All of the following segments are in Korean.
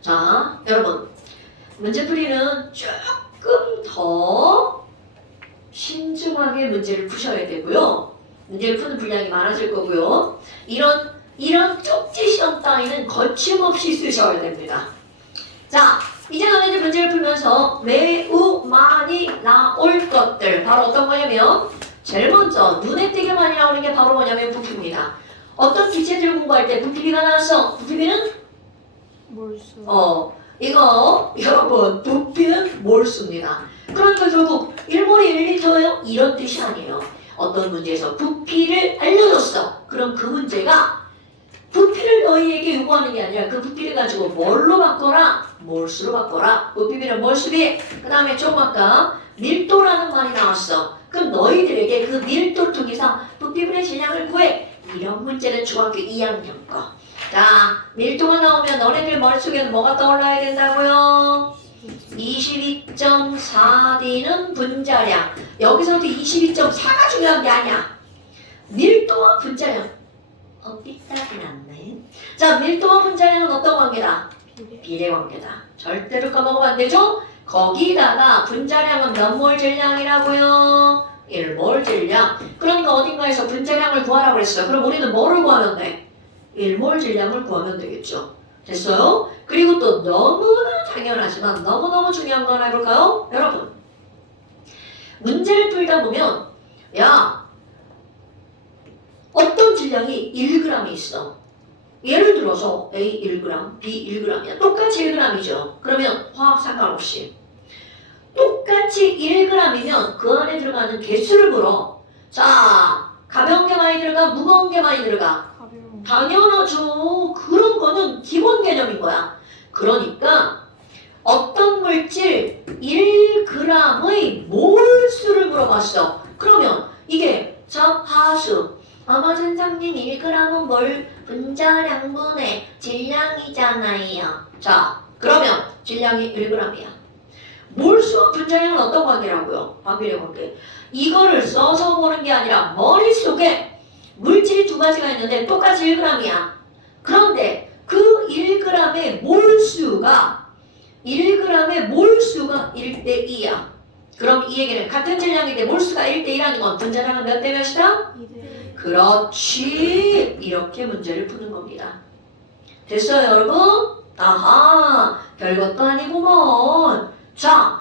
자, 여러분. 문제풀이는 조금 더 신중하게 문제를 푸셔야 되고요. 문제를 푸는 분량이 많아질 거고요. 이런 쪽지 시험 따위는 거침없이 쓰셔야 됩니다. 자, 이제 너네들 문제를 풀면서 매우 많이 나올 것들 바로 어떤 거냐면 제일 먼저 눈에 띄게 많이 나오는 게 바로 뭐냐면 부피입니다. 어떤 기체들 공부할 때 부피비가 나왔어. 부피비는? 몰수. 이거 여러분 부피는 몰수입니다. 그러니까 결국 1몰이 1리터예요? 이런 뜻이 아니에요. 어떤 문제에서 부피를 알려줬어. 그럼 그 문제가 부피를 너희에게 요구하는 게 아니라 그 부피를 가지고 뭘로 바꿔라? 몰수로 바꿔라. 부피비는 몰수비. 그 다음에 조금 아까 밀도라는 말이 나왔어. 그럼 너희들에게 그 밀도 통해서 부피분의 질량을 구해. 이런 문제는 중학교 2학년 거. 자, 밀도가 나오면 너네들 머릿속에는 뭐가 떠올라야 된다고요? 22.4D는 분자량. 여기서도 22.4가 중요한 게 아니야. 밀도와 분자량. 삐딱이 났네. 자, 밀도와 분자량은 어떤 관계다? 비례 관계다. 절대로 까먹으면 안 되죠? 거기다가 분자량은 몇 몰 질량이라고요? 1몰 질량. 그러니까 어딘가에서 분자량을 구하라고 그랬어요. 그럼 우리는 뭐를 구하면 돼? 1몰 질량을 구하면 되겠죠. 됐어요? 그리고 또 너무나 당연하지만 너무너무 중요한 거 하나 해볼까요? 여러분, 문제를 풀다 보면 야, 어떤 질량이 1g이 있어. 예를 들어서 A 1g, B 1g이야. 똑같이 1g이죠. 그러면 화학 상관없이 똑같이 1g이면 그 안에 들어가는 개수를 물어. 자, 가벼운 게 많이 들어가, 무거운 게 많이 들어가. 가벼운. 당연하죠. 그런 거는 기본 개념인 거야. 그러니까 어떤 물질 1g의 몰수를 물어봤어. 그러면 이게 자, 하수. 어머 선생님 1g은 몰 분자량분의 질량이잖아요. 자, 그러면 질량이 1g이야. 몰수와 분자량은 어떤 관계라고요? 반비례 관계. 이거를 써서 보는 게 아니라 머릿속에 물질이 두 가지가 있는데 똑같이 1g이야. 그런데 그 1g의 몰수가 1대2야. 그럼 이 얘기는 같은 질량인데 몰수가 1대1하는 건 분자량은 몇 대 몇이다? 2대. 그렇지. 이렇게 문제를 푸는 겁니다. 됐어요, 여러분? 아하, 별것도 아니구먼. 자,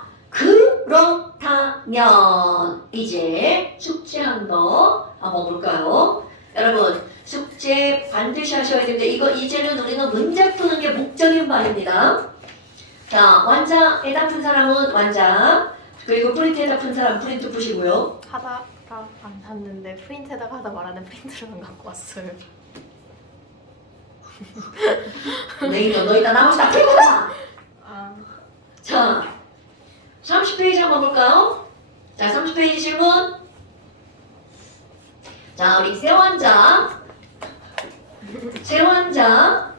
그렇다면 이제 숙제 한번 볼까요? 여러분, 숙제 반드시 하셔야 되는데 이거 이제는 우리는 문제 푸는 게 목적인 말입니다. 자, 완자에다 푼 사람은 완자, 그리고 프린트에다 푼 사람 프린트 푸시고요. 하다가 안 샀는데 프린트에다가 하다 말하는 프린트를 안 갖고 왔어요. 네, 너 이따 나머지 다 풀고 가! 아, 자, 30페이지 한번 볼까요? 자, 30페이지 질문. 자, 우리 세환자. 세환자.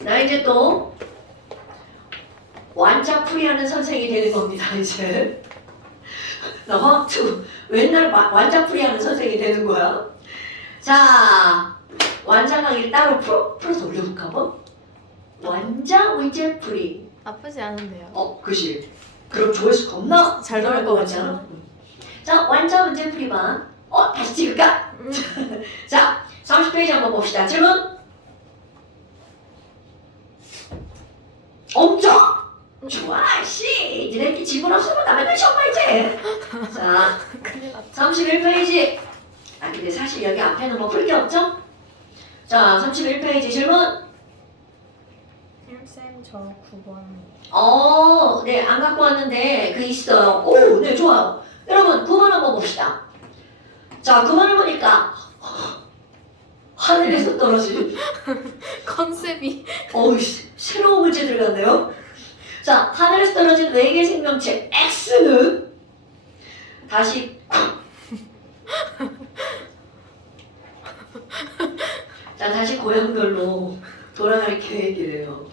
나 이제 또 완자풀이하는 선생이 되는 겁니다, 이제. 나 화학투 맨날 완자풀이하는 선생이 되는 거야. 자, 완자 강의를 따로 풀어서 올려볼까 뭐? 완자 문제풀이. 나쁘지 않은데요. 그치. 그럼 조회수 겁나 잘 나올 것 같지 않아? 자, 완자 문제풀이만. 다시 찍을까? 자, 30페이지 한번 봅시다. 질문. 엄청! 좋아, 씨. 니네 질문 없으면 나 맨날 시험 봐야지. 자, 큰일 났다. 31페이지. 근데 사실 여기 앞에는 뭐 풀 게 없죠? 자, 31페이지 질문. 쌤, 저 9번. 네, 안 갖고 왔는데 그 있어요. 오, 네, 좋아요. 여러분, 9번 한번 봅시다. 자, 9번을 보니까 하늘에서 떨어진 컨셉이. 새로운 문제 들어갔네요. 자, 하늘에서 떨어진 외계 생명체 X는 다시 자, 다시 고향별로 돌아갈 계획이래요.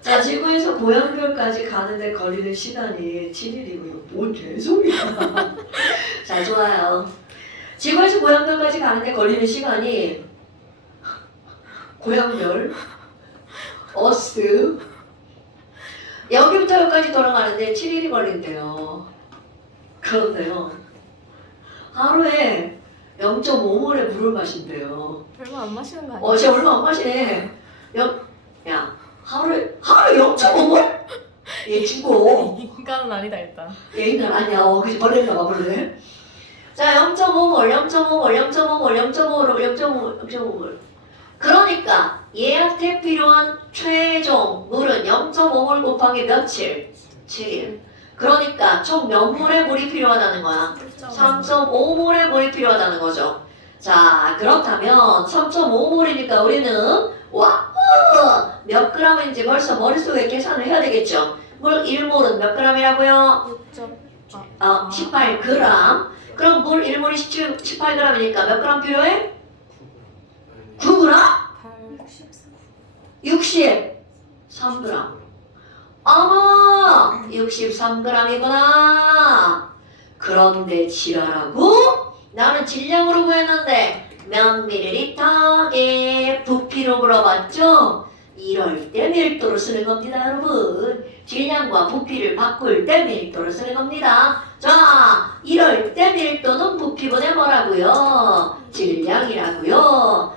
자, 지구에서 고향별까지 가는데 걸리는 시간이 7일이고요. 뭔 개소리야. 자, 좋아요. 지구에서 고향별까지 가는데 걸리는 시간이 고향별 어스. 여기부터 여기까지 돌아가는데 7일이 걸린대요. 그런데요. 하루에 0.5몰의 물을 마신대요. 얼마 안 마시는 거 아니야? 어제 얼마 안 마시네. 야, 하루에 0.5몰? 얘 죽어. 인간은 아니다 일단. 얘 인간 아니야. 그치 벌레인가 봐 벌레. 자, 0.5몰, 0.5몰, 0.5몰, 0.5몰, 0.5몰. 그러니까 얘한테 필요한 최종 물은 0.5몰 곱하기 며칠? 7일. 그러니까 총 몇 몰의 물이 필요하다는 거야? 3.5몰의 물이 필요하다는 거죠. 자, 그렇다면 3.5몰이니까 우리는 몇 g인지 벌써 머릿속에 계산을 해야 되겠죠. 물 1몰은 몇 g이라고요? 18g. 그럼 물 1몰이 18g이니까 몇 g 필요해? 9g? 63g. 어머! 63g이구나. 그런데 지랄하고 나는 질량으로 구했는데 몇 밀리리터에 부피로 물어봤죠? 이럴 때 밀도를 쓰는 겁니다, 여러분. 질량과 부피를 바꿀 때 밀도를 쓰는 겁니다. 자, 이럴 때 밀도는 부피분의 뭐라고요? 질량이라고요.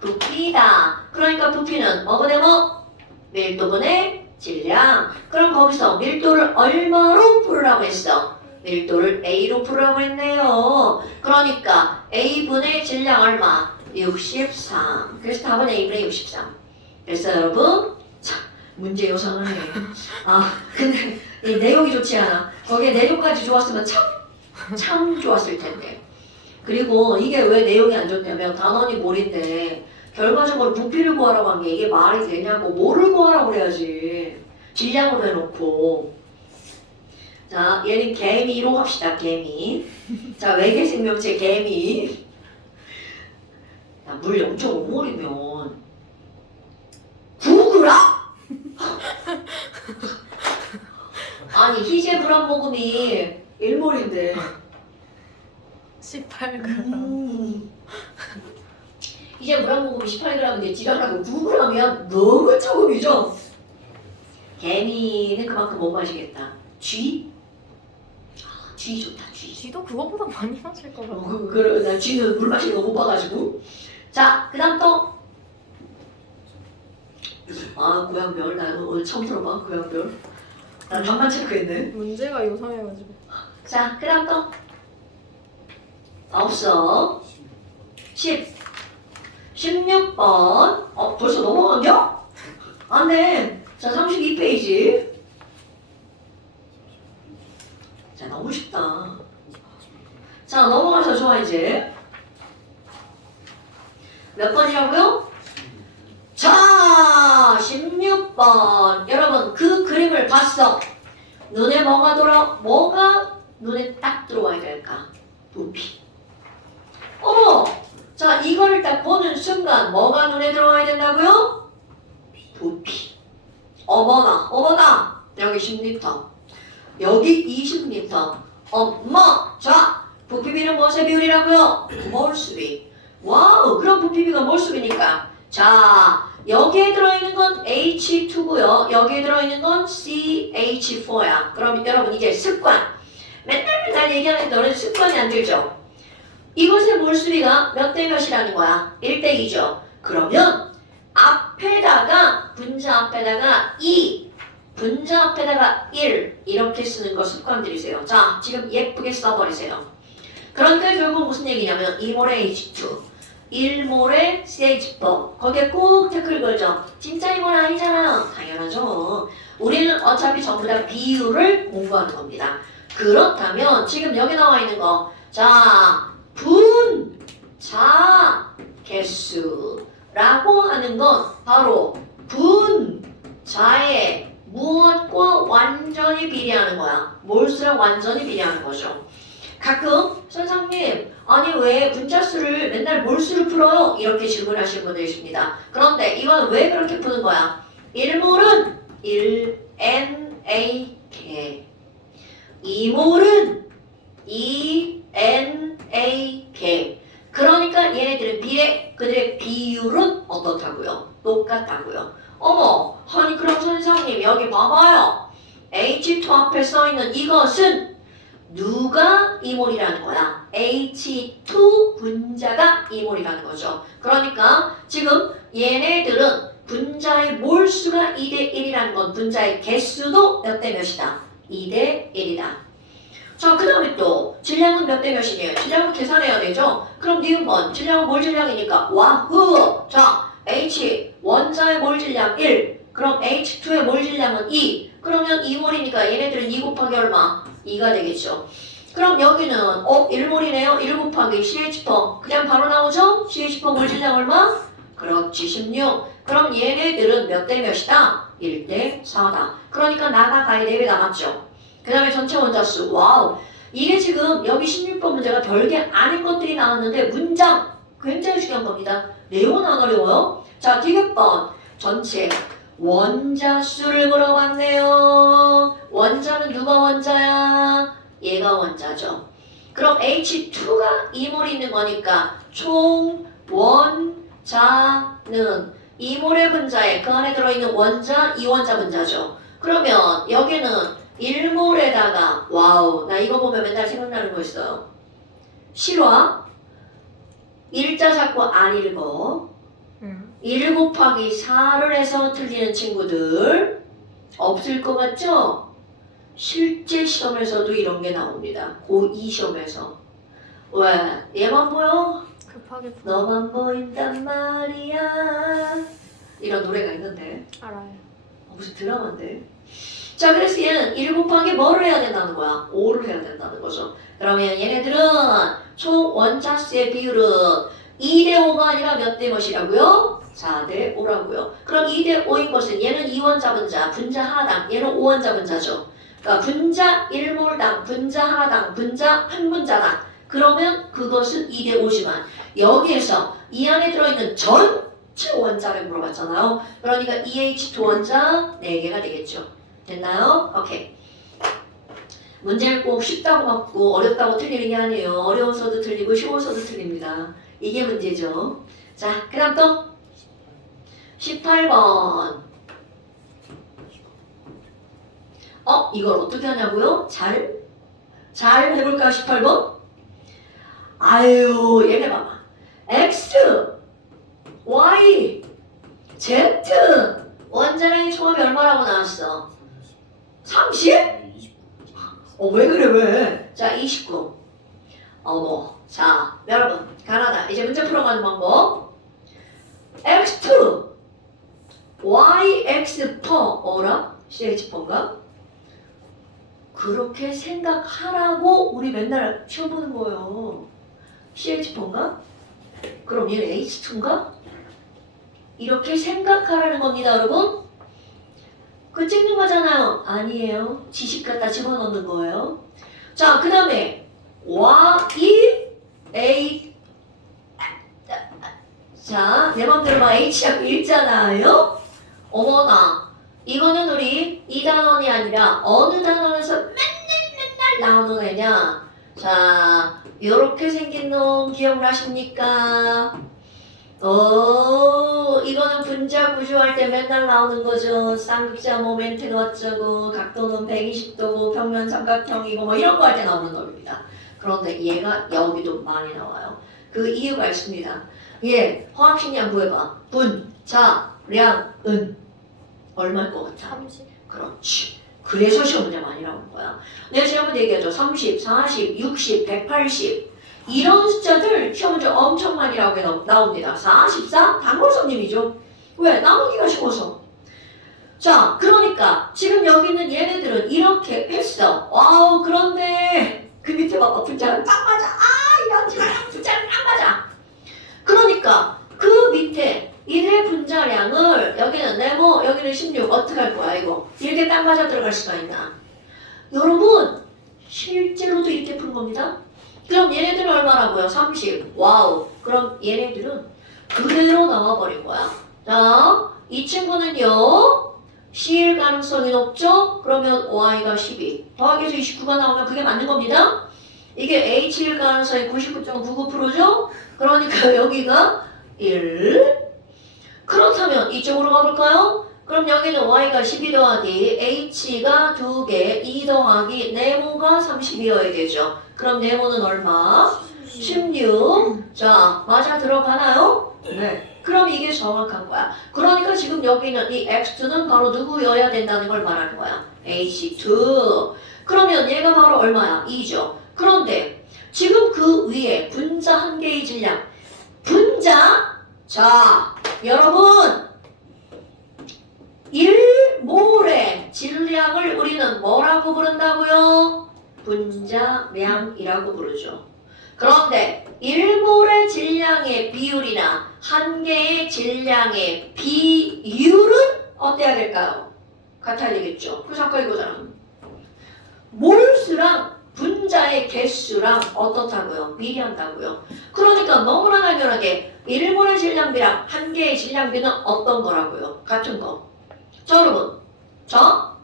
부피다. 그러니까 부피는 뭐분의 뭐? 밀도분의 질량. 그럼 거기서 밀도를 얼마로 풀으라고 했어? 밀도를 A로 풀으라고 했네요. 그러니까 A분의 질량 얼마? 63. 그래서 답은 A분의 63. 됐어요, 여러분? 자, 문제 요상하네. 근데 이 내용이 좋지 않아. 거기에 내용까지 좋았으면 참 좋았을 텐데. 그리고 이게 왜 내용이 안 좋냐면 단원이 몰인데 결과적으로 부피를 구하라고 한 게 이게 말이 되냐고. 뭐를 구하라고 그래야지. 질량으로 해놓고. 자, 얘는 개미로 합시다. 개미. 자, 외계 생명체 개미. 야, 물 0.5몰이면 9g? 아니, 희재 불안 모금이 1몰인데 18g. 이제 물 한 모금이 18g인데 지랄하고 9g이야? 너무 조금이죠? 개미는 그만큼 못 마시겠다. 쥐? 쥐 좋다, 쥐. 쥐도 그거보다 많이 마실 것 같아. 나 쥐는 물 마시는 거 못 봐가지고. 자, 그 다음 또. 고양별. 나 오늘 처음 들어봐, 고양별. 나 답만 체크했네. 문제가 요상해가지고. 자, 그 다음 또. 없어. 16번. 벌써 넘어간겨? 안 돼. 자, 32페이지. 자, 너무 쉽다. 자, 넘어가서 좋아, 이제. 몇 번이라고요? 자, 16번. 여러분, 그 그림을 봤어. 눈에 뭐가 눈에 딱 들어와야 될까? 부피. 어머! 자, 이거를 딱 보는 순간 뭐가 눈에 들어와야 된다고요? 부피. 어머나. 여기 10리터. 여기 20리터. 엄마! 자, 부피비는 무엇의 비율이라고요? 몰수비. 와우, 그럼 부피비가 몰수비니까. 자, 여기에 들어있는 건 H2고요. 여기에 들어있는 건 CH4야. 그럼 여러분 이제 습관. 맨날 얘기하는데 너는 습관이 안 들죠? 이것의 몰수비가 몇 대 몇이라는 거야? 1대 2죠. 그러면 앞에다가 분자 앞에다가 2, 분자 앞에다가 1 이렇게 쓰는 거 습관 들이세요. 자, 지금 예쁘게 써버리세요. 그러니까 결국 무슨 얘기냐면 2몰의 H2, 1몰의 CH4 거기에 꼭 태클 걸죠. 진짜 이건 아니잖아. 당연하죠. 우리는 어차피 전부 다 비율을 공부하는 겁니다. 그렇다면 지금 여기 나와 있는 거, 자, 분자 개수라고 하는 건 바로 분자의 무엇과 완전히 비례하는 거야. 몰수랑 완전히 비례하는 거죠. 가끔 선생님, 아니 왜 분자수를 맨날 몰수를 풀어요? 이렇게 질문하시는 분들이 있습니다. 그런데 이건 왜 그렇게 푸는 거야? 1몰은 1NaK, 2몰은 2NaK. 그러니까 얘네들은 그들의 비율은 어떻다고요? 똑같다고요. 어머, 아니 그럼 선생님 여기 봐봐요. H2 앞에 써있는 이것은 누가 이몰이라는 거야? H2 분자가 이몰이라는 거죠. 그러니까 지금 얘네들은 분자의 몰수가 2대 1이라는 건 분자의 개수도 몇 대 몇이다? 2대 1이다. 자, 그 다음에 또 질량은 몇 대 몇이에요? 질량은 계산해야 되죠? 그럼 니은번 질량은 몰 질량이니까 와후! 자, H 원자의 몰 질량 1 그럼 H2의 몰 질량은 2 그러면 2몰이니까 얘네들은 2 곱하기 얼마? 2가 되겠죠. 그럼 여기는 1몰이네요. 1 곱하기 CH4 그냥 바로 나오죠? CH4 몰 질량 얼마? 그렇지 16. 그럼 얘네들은 몇 대 몇이다? 1대 4다. 그러니까 나가가에 4배 남았죠. 그 다음에 전체 원자수 와우. 이게 지금 여기 16번 문제가 별게 아닌 것들이 나왔는데 문장 굉장히 중요한 겁니다. 내용은 안 어려워요. 자, 디귿번 전체 원자수를 물어봤네요. 원자는 누가 원자야? 얘가 원자죠. 그럼 H2가 2몰이 있는 거니까 총 원자는 2몰의 분자에 그 안에 들어있는 원자 2원자 분자죠. 그러면 여기는 1몰에다가 와우 나 이거 보면 맨날 생각나는 거 있어요. 실화 일자 자꾸 안 읽어. 1 곱하기 4를 해서 틀리는 친구들 없을 것 같죠? 실제 시험에서도 이런 게 나옵니다. 고2 시험에서. 왜? 얘만 보여? 급하게 너만 보인단 말이야. 이런 노래가 있는데 알아요. 무슨 드라마인데. 자, 그래서 얘는 1 곱하기 뭐를 해야 된다는 거야? 5를 해야 된다는 거죠. 그러면 얘네들은 총 원자수의 비율은 2대5가 아니라 몇 대 몇이라고요? 4대5라고요. 그럼 2대5인 것은 얘는 2원자 분자, 분자 하나당, 얘는 5원자 분자죠. 그러니까 분자 1몰당, 분자 하나당, 분자 한 분자당. 그러면 그것은 2대5지만 여기에서 이 안에 들어있는 전체 원자를 물어봤잖아요. 그러니까 EH2 원자 4개가 되겠죠. 됐나요? 오케이. 문제를 꼭 쉽다고 맞고 어렵다고 틀리는 게 아니에요. 어려워서도 틀리고 쉬워서도 틀립니다. 이게 문제죠. 자, 그 다음 또 18번. 이걸 어떻게 하냐고요? 잘 해볼까요? 18번? 아유, 얘네 봐봐. X, Y, Z 원자량의 총합이 얼마라고 나왔어? 30? 왜 그래 왜? 자, 29. 어머. 자, 여러분 가나다. 이제 문제 풀어가는 방법. X2, YX4 어라? CH4인가? 그렇게 생각하라고 우리 맨날 시험 보는 거예요. CH4인가? 그럼 얘는 H2인가? 이렇게 생각하라는 겁니다, 여러분. 그 찍는 거잖아요. 아니에요. 지식 갖다 집어넣는 거예요. 자, 그 다음에 Y, A. 자, 내 맘대로 막 H하고 읽잖아요. 어머나, 이거는 우리 이 단원이 아니라 어느 단원에서 맨날 나오는 애냐. 자, 요렇게 생긴 놈 기억나십니까? 이거는 분자 구조할 때 맨날 나오는 거죠. 쌍극자 모멘트가 어쩌고, 각도는 120도고, 평면 삼각형이고, 뭐 이런 거 할 때 나오는 놈입니다. 그런데 얘가 여기도 많이 나와요. 그 이유가 있습니다. 얘 화학식량 구해봐. 분, 자, 량, 은. 얼마일 것 같아? 30. 그렇지. 그래서 시험 문제 많이 나오는 거야. 내가 지난번에 얘기하죠. 30, 40, 60, 180. 이런 숫자들 시험 문제 엄청 많이 나옵니다. 44? 단골손님이죠. 왜? 나누기가 쉬워서. 자, 그러니까 지금 여기 있는 얘네들은 이렇게 했어. 와우, 그런데 그 밑에 봐봐. 분자랑 딱 맞아. 이런 분자랑 딱 맞아. 그러니까 그 밑에 이대 분자량을 여기는 네모, 여기는 16 어떻게 할 거야 이거? 이렇게 딱 맞아 들어갈 수가 있나? 여러분 실제로도 이렇게 푼 겁니다. 그럼 얘네들은 얼마라고요? 30. 와우. 그럼 얘네들은 그대로 나와버린 거야. 자, 이 친구는요. C일 가능성이 높죠? 그러면 Y가 12. 더하기해서 29가 나오면 그게 맞는 겁니다. 이게 H일 가능성이 99.99%죠? 그러니까 여기가 1. 그렇다면 이쪽으로 가볼까요? 그럼 여기는 y가 12 더하기 h가 2개, 2 더하기 네모가 30이어야 되죠. 그럼 네모는 얼마? 16. 자, 맞아 들어가나요? 네. 그럼 이게 정확한 거야. 그러니까 지금 여기는 이 x2는 바로 누구여야 된다는 걸 말하는 거야. h2. 그러면 얘가 바로 얼마야? 2죠. 그런데 지금 그 위에 분자 한 개의 질량. 분자? 자, 여러분. 1몰의 질량을 우리는 뭐라고 부른다고요? 분자량이라고 부르죠. 그런데 1몰의 질량의 비율이나 한 개의 질량의 비율은 어때야 될까요? 같아야 되겠죠. 그래서 아까 이거잖아. 몰수랑 분자의 개수랑 어떻다고요? 비례한다고요. 그러니까 너무나 당연하게 1몰의 질량비랑 한 개의 질량비는 어떤 거라고요? 같은 거. 자 여러분, 자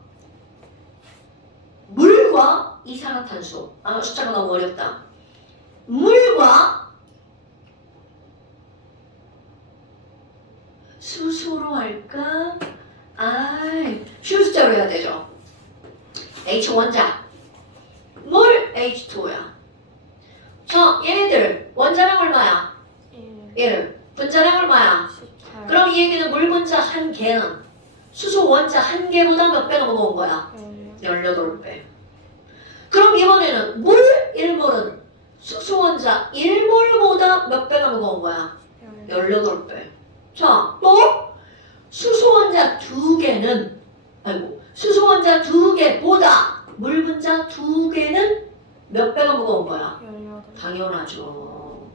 물과 이산화탄소. 아 숫자가 너무 어렵다. 물과 수소로 할까? 쉬운 숫자로 해야 되죠. H 원자, 물 H2야. 자 얘네들 원자량 얼마야? 1. 분자량 얼마야? 18. 그럼 이 얘기는 물 분자 한 개는 수소 원자 한 개보다 몇 배가 무거운 거야? 18배. 그럼 이번에는 물 1몰은 수소 원자 1몰보다 몇 배가 무거운 거야? 18배. 자, 또 수소 원자 2개는 수소 원자 2개보다 물 분자 2개는 몇 배가 무거운 거야? 18. 당연하죠.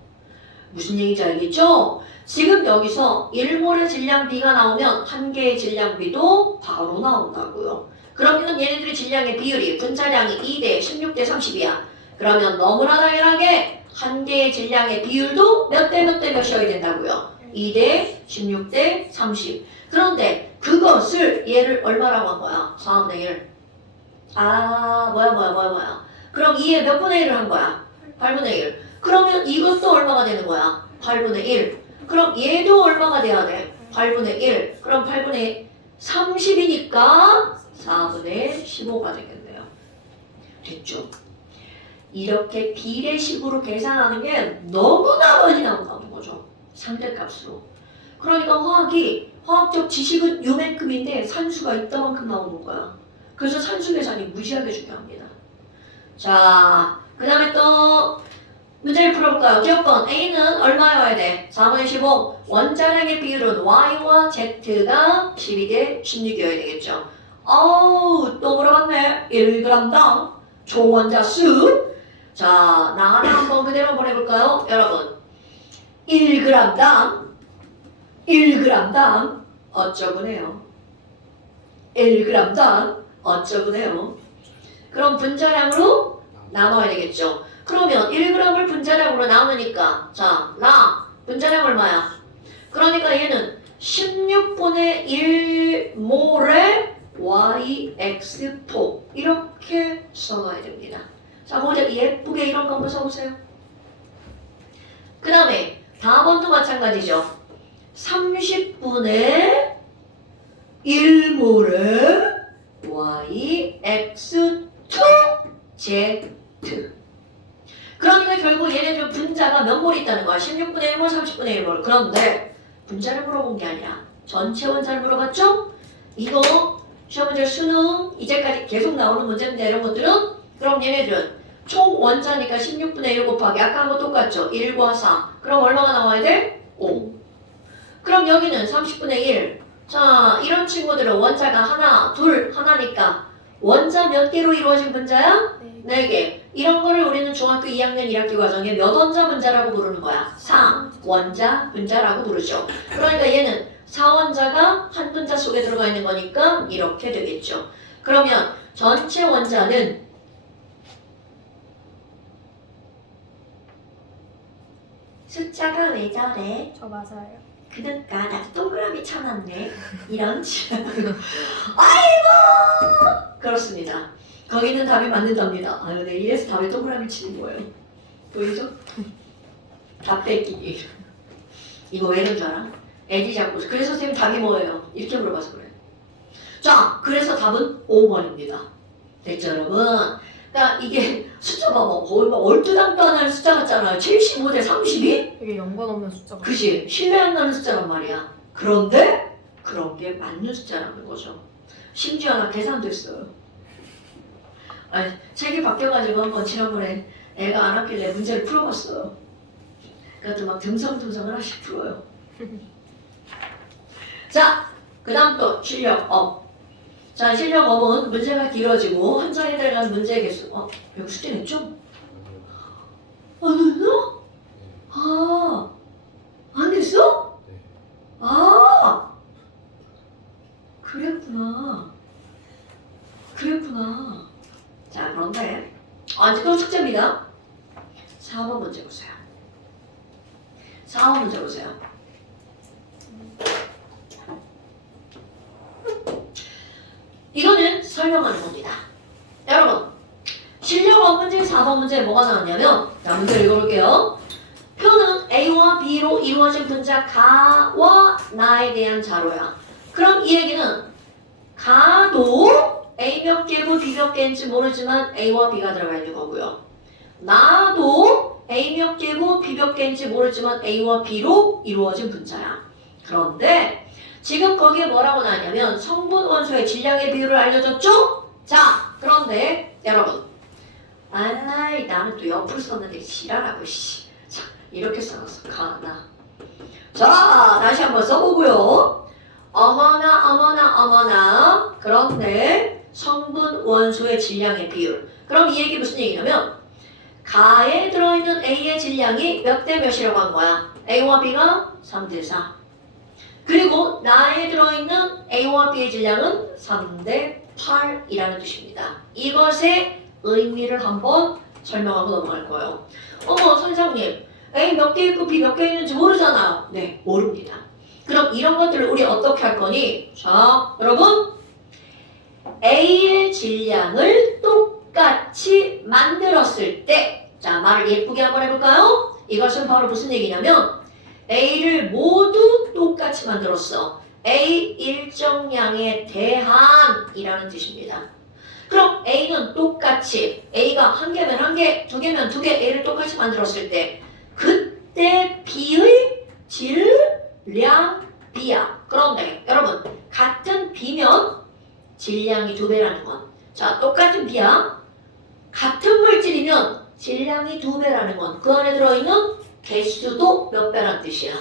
무슨 얘기인지 알겠죠? 지금 여기서 1몰의 질량비가 나오면 한 개의 질량비도 바로 나온다고요. 그러면 얘네들의 질량의 비율이 분자량이 2대 16대 30이야. 그러면 너무나 당연하게 한 개의 질량의 비율도 몇 대 몇 대 몇이어야 된다고요. 2대 16대 30. 그런데 그것을 얘를 얼마라고 한 거야? 4분의 1. 아 뭐야. 그럼 2에 몇 분의 1을 한 거야? 8분의 1. 그러면 이것도 얼마가 되는 거야? 8분의 1. 그럼 얘도 얼마가 돼야 돼? 8분의 1. 그럼 8분의 30이니까 4분의 15가 되겠네요. 됐죠? 이렇게 비례식으로 계산하는 게 너무나 많이 나온다는 거죠. 상대값으로. 그러니까 화학적 지식은 요만큼인데 산수가 이따만큼 나오는 거야. 그래서 산수 계산이 무지하게 중요합니다. 자, 그 다음에 또 문제를 풀어볼까요? 기억번 A는 얼마여야 돼? 4분의 15. 원자량의 비율은 Y와 Z가 12대 16이어야 되겠죠. 어우, 또 물어봤네. 1g당 총원자 수. 자, 나 하나 한번 그대로 보내볼까요? 여러분, 1g당 어쩌고 해요? 1g당 어쩌고 해요? 그럼 분자량으로 나눠야 되겠죠. 그러면 1g을 분자량으로 나누니까 자, 나 분자량 얼마야? 그러니까 얘는 16분의 1몰의 YX4 이렇게 써놔야 됩니다. 자, 먼저 예쁘게 이런 거 한번 써보세요. 그 다음에 다음번도 마찬가지죠. 30분의 1몰의 YX2Z. 그러니까 결국 얘네들 분자가 몇 몰 있다는 거야. 16분의 1몰, 30분의 1몰. 그런데 분자를 물어본 게 아니라 전체 원자를 물어봤죠? 이거 시험 문제 수능 이제까지 계속 나오는 문제인데 이런 것들은 그럼 얘네들은 총 원자니까 16분의 1 곱하기 아까 한 거 똑같죠? 1과 4. 그럼 얼마가 나와야 돼? 5. 그럼 여기는 30분의 1. 자, 이런 친구들은 원자가 하나, 둘, 하나니까 원자 몇 개로 이루어진 분자야? 4개. 이런 거를 우리는 중학교 2학년 1학기 과정에 몇 원자 분자라고 부르는 거야? 4원자 분자라고 부르죠. 그러니까 얘는 4원자가 한 분자 속에 들어가 있는 거니까 이렇게 되겠죠. 그러면 전체 원자는 숫자가 왜 저래? 저 맞아요. 그니까 나도 동그라미 쳐놨네. 이런 아이고 그렇습니다. 거기는 답이 맞는답니다. 아유, 네, 이래서 답에 동그라미 치는 거예요. 보이죠? 답 뺏기기. 이거 왜 이런 줄 알아? 애기 잡고. 그래서 선생님 답이 뭐예요? 이렇게 물어봐서 그래. 자, 그래서 답은 5번입니다. 됐죠, 여러분? 그러니까 이게 숫자 봐봐. 거의 막 얼토당도 안 하는 숫자 같잖아요. 75대 32? 이게 연관없는 숫자가. 그지? 신뢰 안 가는 숫자란 말이야. 그런데 그런 게 맞는 숫자라는 거죠. 심지어 나 계산됐어요. 아니, 책이 바뀌어가지고 한번 지난번에 애가 안 왔길래 문제를 풀어봤어요. 그래도 막 듬성듬성을 하나씩 풀어요. 자, 그 다음 또 실력업. 자, 실력업은 문제가 길어지고 한 장에 들어간 문제의 개수. 여기 숙제 냈죠? 안 냈나? 아, 안 됐어? 아, 그랬구나. 그랬구나. 자, 그런데 이제 또 숙제입니다. 4번 문제 보세요. 4번 문제 보세요. 이거는 설명하는 겁니다. 여러분, 실력업 문제 4번 문제에 뭐가 나왔냐면, 자, 문제를 읽어볼게요. 표는 A와 B로 이루어진 분자 가와 나에 대한 자료야. 그럼 이 얘기는 가도 A 몇 개고 B 몇 개인지 모르지만 A와 B가 들어가 있는 거고요. 나도 A 몇 개고 B 몇 개인지 모르지만 A와 B로 이루어진 분자야. 그런데 지금 거기에 뭐라고 나왔냐면 성분 원소의 질량의 비율을 알려줬죠? 자, 그런데 여러분, 아이 나는 또 옆으로 썼는데 지랄하고 씨. 자, 이렇게 써놨어. 가나. 자, 다시 한번 써보고요. 어머나. 그런데 성분 원소의 질량의 비율. 그럼 이 얘기 무슨 얘기냐면 가에 들어있는 A의 질량이 몇 대 몇이라고 한 거야. A와 B가 3대 4. 그리고 나에 들어있는 A와 B의 질량은 3대 8이라는 뜻입니다. 이것의 의미를 한번 설명하고 넘어갈 거예요. 어머 선생님, A 몇 개 있고 B 몇 개 있는지 모르잖아요. 네, 모릅니다. 그럼 이런 것들을 우리 어떻게 할 거니? 자, 여러분, A의 질량을 똑같이 만들었을 때, 자, 말을 예쁘게 한번 해볼까요? 이것은 바로 무슨 얘기냐면 A를 모두 똑같이 만들었어. A 일정량에 대한이라는 뜻입니다. 그럼 A는 똑같이 A가 한 개면 한 개, 두 개면 두 개 A를 똑같이 만들었을 때 그때 B의 질량 B야. 그런데 여러분 같은 B면 질량이 2배라는 건, 자 똑같은 B야. 같은 물질이면 질량이 2배라는 건 그 안에 들어있는 개수도 몇 배란 뜻이야?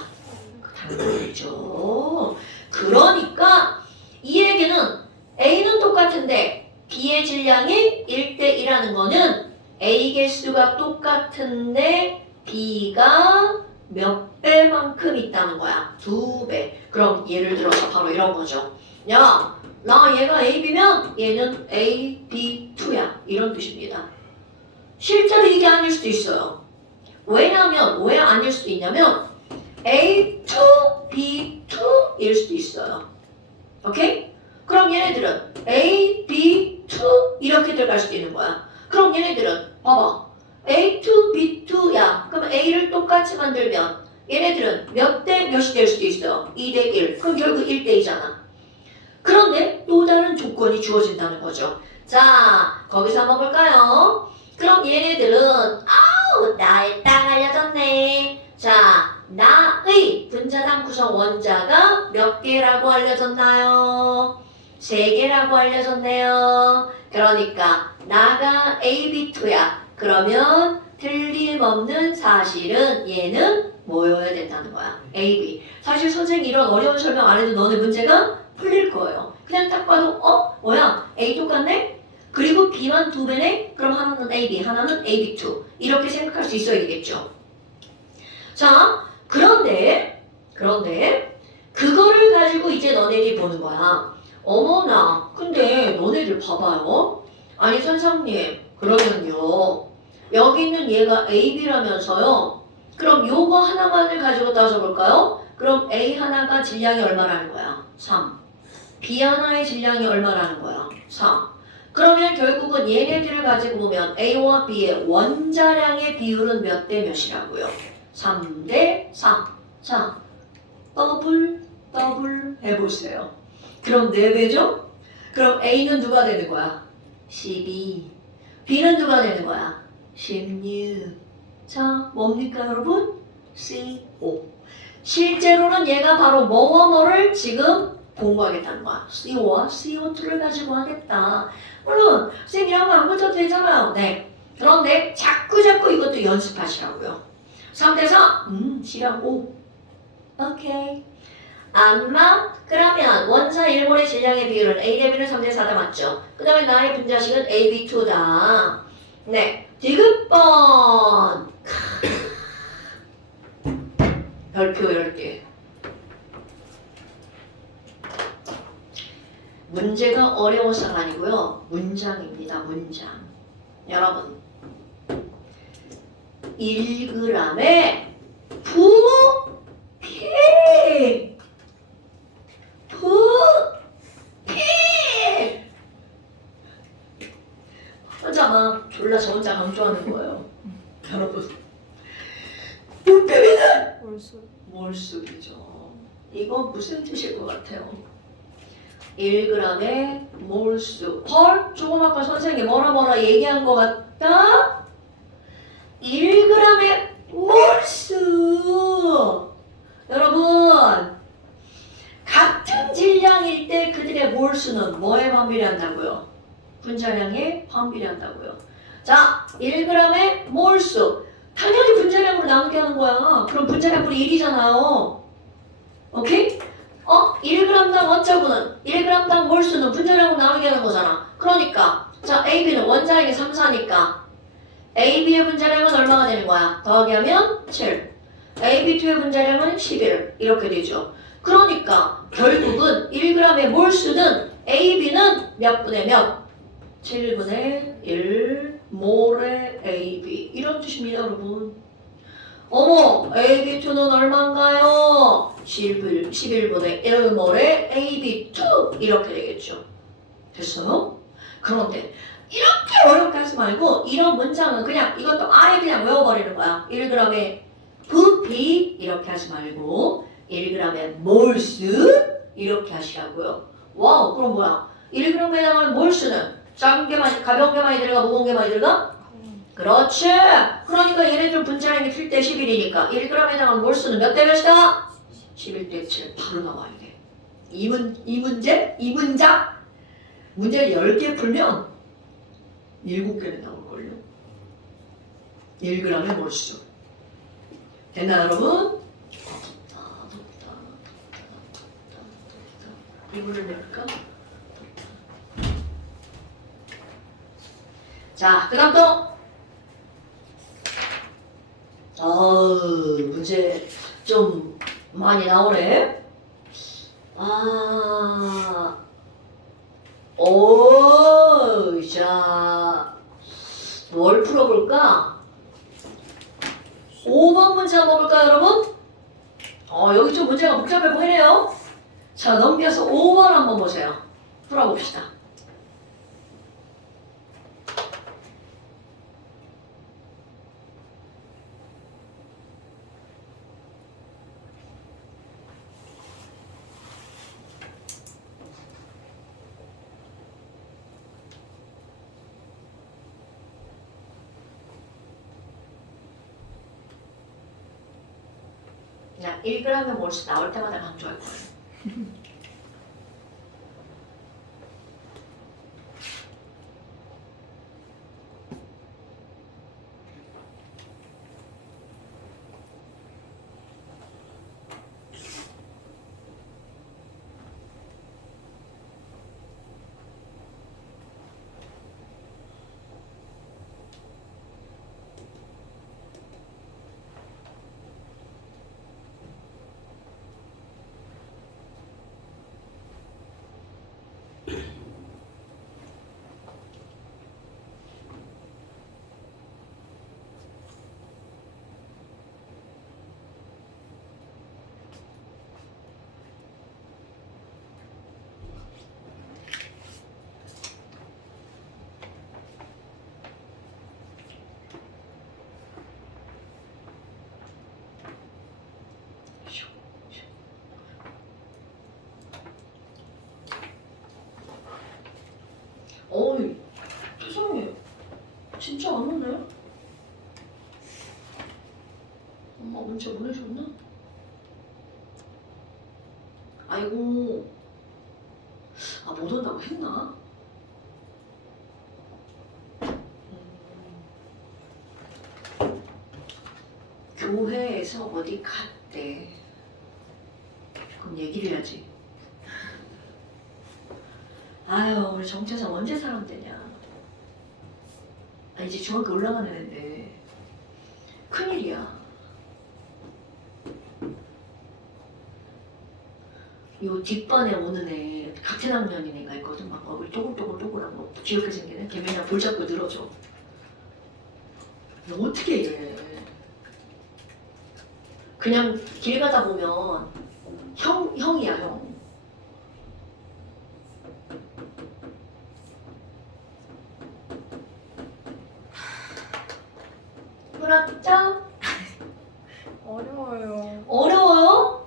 당연하죠. 그러니까 이 얘기는 A는 똑같은데 B의 질량이 1대1라는 거는 A 개수가 똑같은데 B가 몇 배만큼 있다는 거야? 2배. 그럼 예를 들어서 바로 이런 거죠. 야, 나 얘가 AB면 얘는 AB2야. 이런 뜻입니다. 실제로 이게 아닐 수도 있어요. 왜냐면 왜 아닐 수도 있냐면 A2, B2일 수도 있어요. 오케이? 그럼 얘네들은 A, B2 이렇게 들어갈 수도 있는 거야. 그럼 얘네들은 봐봐. A2, B2야. 그럼 A를 똑같이 만들면 얘네들은 몇 대 몇이 될 수도 있어요. 2대 1. 그럼 결국 1대 2잖아. 그런데 또 다른 조건이 주어진다는 거죠. 자, 거기서 한번 볼까요? 그럼 얘네들은 나의 땅 알려졌네. 자, 나의 분자당 구성 원자가 몇 개라고 알려졌나요? 3개라고 알려졌네요. 그러니까 나가 AB2야. 그러면 틀림없는 사실은 얘는 뭐여야 된다는 거야? AB. 사실 선생님이 이런 어려운 설명 안 해도 너네 문제가 풀릴 거예요. 그냥 딱 봐도 뭐야? A 똑같네? 그리고 B만 2배네? 그럼 하나는 AB, 하나는 AB2 이렇게 생각할 수 있어야 되겠죠. 자, 그런데 그거를 가지고 이제 너네들이 보는 거야. 어머나, 근데 너네들 봐봐요. 아니 선생님, 그러면요 여기 있는 얘가 AB라면서요. 그럼 요거 하나만을 가지고 따져볼까요? 그럼 A 하나가 질량이 얼마라는 거야? 3. B 하나의 질량이 얼마라는 거야? 4. 그러면 결국은 얘네들을 가지고 보면 A와 B의 원자량의 비율은 몇 대 몇이라고요? 3대 4. 자, 더블 해보세요. 그럼 4배죠? 그럼 A는 누가 되는 거야? 12. B는 누가 되는 거야? 16. 자, 뭡니까 여러분? CO. 실제로는 얘가 바로 뭐와 뭐를 지금 공부하겠다는 거야. CO와 CO2를 가지고 하겠다. 물론 선생님 이런 거안 고쳐도 되잖아요. 네. 그런데 자꾸 이것도 연습하시라고요. 3대4 C랑 O. 오케이. 안마 그러면 원자 일몰의 질량의 비율은 A 대 B는 3대4다 맞죠? 그 다음에 나의 분자식은 AB2다. 네. 디귿번 별표 10개. 문제가 어려워서가 아니고요. 문장입니다. 문장. 여러분 1g의 부피 혼자 막 졸라 저 혼자 강조하는 거예요. 여러분 부피는 몰수. 몰수이죠. 이거 무슨 뜻일 것 같아요? 1g의 몰수. 헐? 조금 아까 선생님이 뭐라 얘기한 것 같다? 1g의 몰수. 여러분 같은 질량일 때 그들의 몰수는 뭐에 반비례한다고요? 분자량에 반비례한다고요. 자, 1g의 몰수. 당연히 분자량으로 나누게 하는 거야. 그럼 분자량분이 1이잖아요. 오케이? 1g당 원자분은 1g당 몰수는 분자량으로 나누게 하는 거잖아. 그러니까 자, AB는 원자량이 3, 4니까 AB의 분자량은 얼마가 되는 거야? 더하기 하면 7. AB2의 분자량은 11. 이렇게 되죠. 그러니까 결국은 1g의 몰수는 AB는 몇 분의 몇? 7분의 1 몰의 AB. 이런 뜻입니다, 여러분. 어머, AB2는 얼마인가요? 11분의 1몰의 AB2 이렇게 되겠죠. 됐어요? 그런데 이렇게 어렵게 하지 말고 이런 문장은 그냥 이것도 아예 그냥 외워버리는 거야. 1g의 부피 이렇게 하지 말고 1g의 몰수 이렇게 하시라고요. 와우, 그럼 뭐야? 1g에 해당하는 몰수는 작은 게 많이, 가벼운 게 많이 들어가, 무거운 게 많이 들어가? 그렇지. 그러니까 얘네들 분자량이 7대 11이니까 1g에 해당하는 몰수는 몇 대 몇이다? 11대 7 바로 나와야 돼. 이 문장 문제를 10개 풀면 7개는 나올걸요. 1g의 몰수. 됐나 여러분? 이거를 낼까? 자, 그 다음 또 문제 좀 많이 나오네. 자, 뭘 풀어볼까? 5번 문제 한번 볼까요, 여러분? 여기 좀 문제가 복잡해 보이네요. 자, 넘겨서 5번 한번 보세요. 풀어봅시다. 그냥 1g의 몰수 나올 때마다 강조할 거예요. 어이, 세상에. 진짜 안 오네? 엄마 문자 보내줬나? 아이고. 아, 못 온다고 했나? 교회에서 어디 갔대. 그럼 얘기를 해야지. 아유, 우리 정체성 언제 사람 되냐. 아, 이제 중학교 올라가는 애인데 큰일이야. 요 뒷반에 오는 애 같은 학년인 애가 있거든. 막 얼굴 또글또글한 거 귀엽게 생긴 애. 걔 맨날 볼 잡고 늘어져. 너 어떻게 해. 그냥 길 가다 보면 형이야, 형. 그렇죠? 어려워요. 어려워요?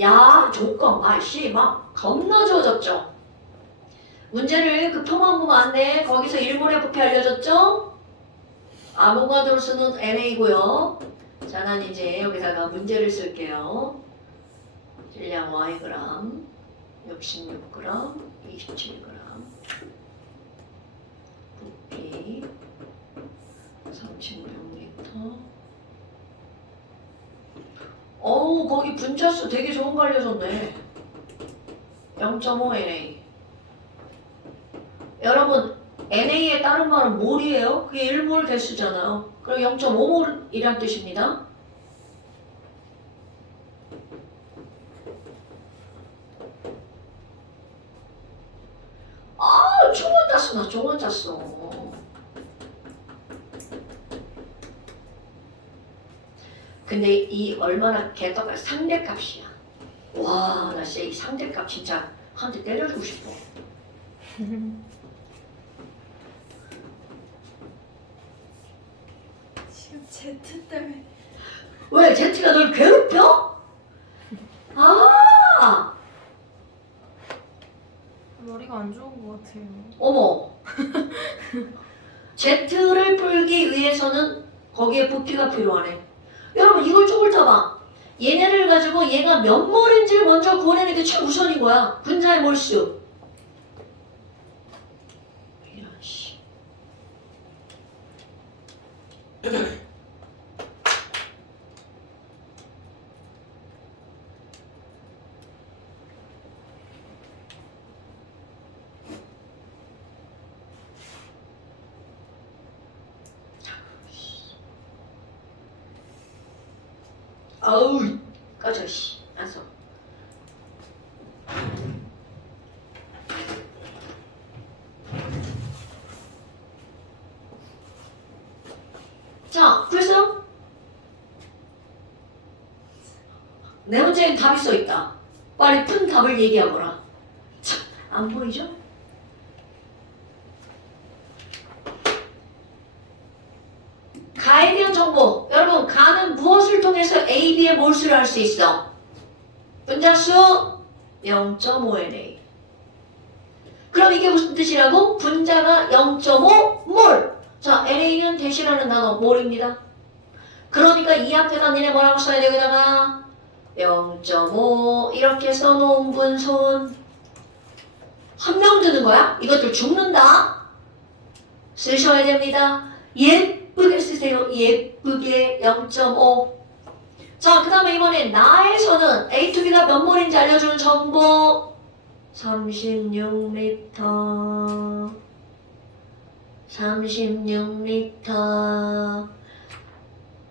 야, 조건, 아이씨, 막 겁나 좋아졌죠? 문제를 급통만 보면 안 돼. 거기서 일몰의 부피 알려줬죠? 아보가드로 쓰는 NA고요. 자, 난 이제 여기다가 문제를 쓸게요. 질량 Yg, 66g, 27g, 부피 36리터. 어우, 거기 분자수 되게 좋은 거 알려줬네. 0.5 NA. 여러분, NA의 다른 말은 몰이에요? 그게 1몰 개수잖아요. 그럼 0.5몰이란 뜻입니다. 아, 총원 짰어. 나 총원 짰어. 근데 이 얼마나 개떡할 상대값이야. 와, 나 진짜 이 상대값 진짜 한 대 때려주고 싶어. 지금 Z 때문에. 왜? 제트가 널 괴롭혀? 아, 머리가 안 좋은 것 같아요. 어머. Z를 풀기 위해서는 거기에 부피가 필요하네. 여러분, 이걸 좀 훑어봐. 얘네를 가지고 얘가 몇 몰인지를 먼저 구해내는 게 최우선인 거야. 분자의 몰수. 이런 씨. 아우, 꺼져, 씨. 알았어. 자, 그래서 네 문제엔 답이 써 있다. 빨리 푼 답을 얘기하거라. 참, 안 보이죠? 가에 대한 정보. 여러분, 가는 무엇을 통해서 A, B의 몰수를 할 수 있어? 분자수 0.5NA. 그럼 이게 무슨 뜻이라고? 분자가 0.5몰. 자, NA는 대신하는 단어 몰입니다. 그러니까 이 앞에다 니네 뭐라고 써야 돼? 여기다가 0.5 이렇게 써놓은 분손 한 명 드는 거야? 이것들 죽는다. 쓰셔야 됩니다. 예쁘게 쓰세요. 예쁘게 0.5. 자, 그 다음에 이번에 나에서는 A to B가 몇 몰인지 알려주는 정보. 36리터. 36리터.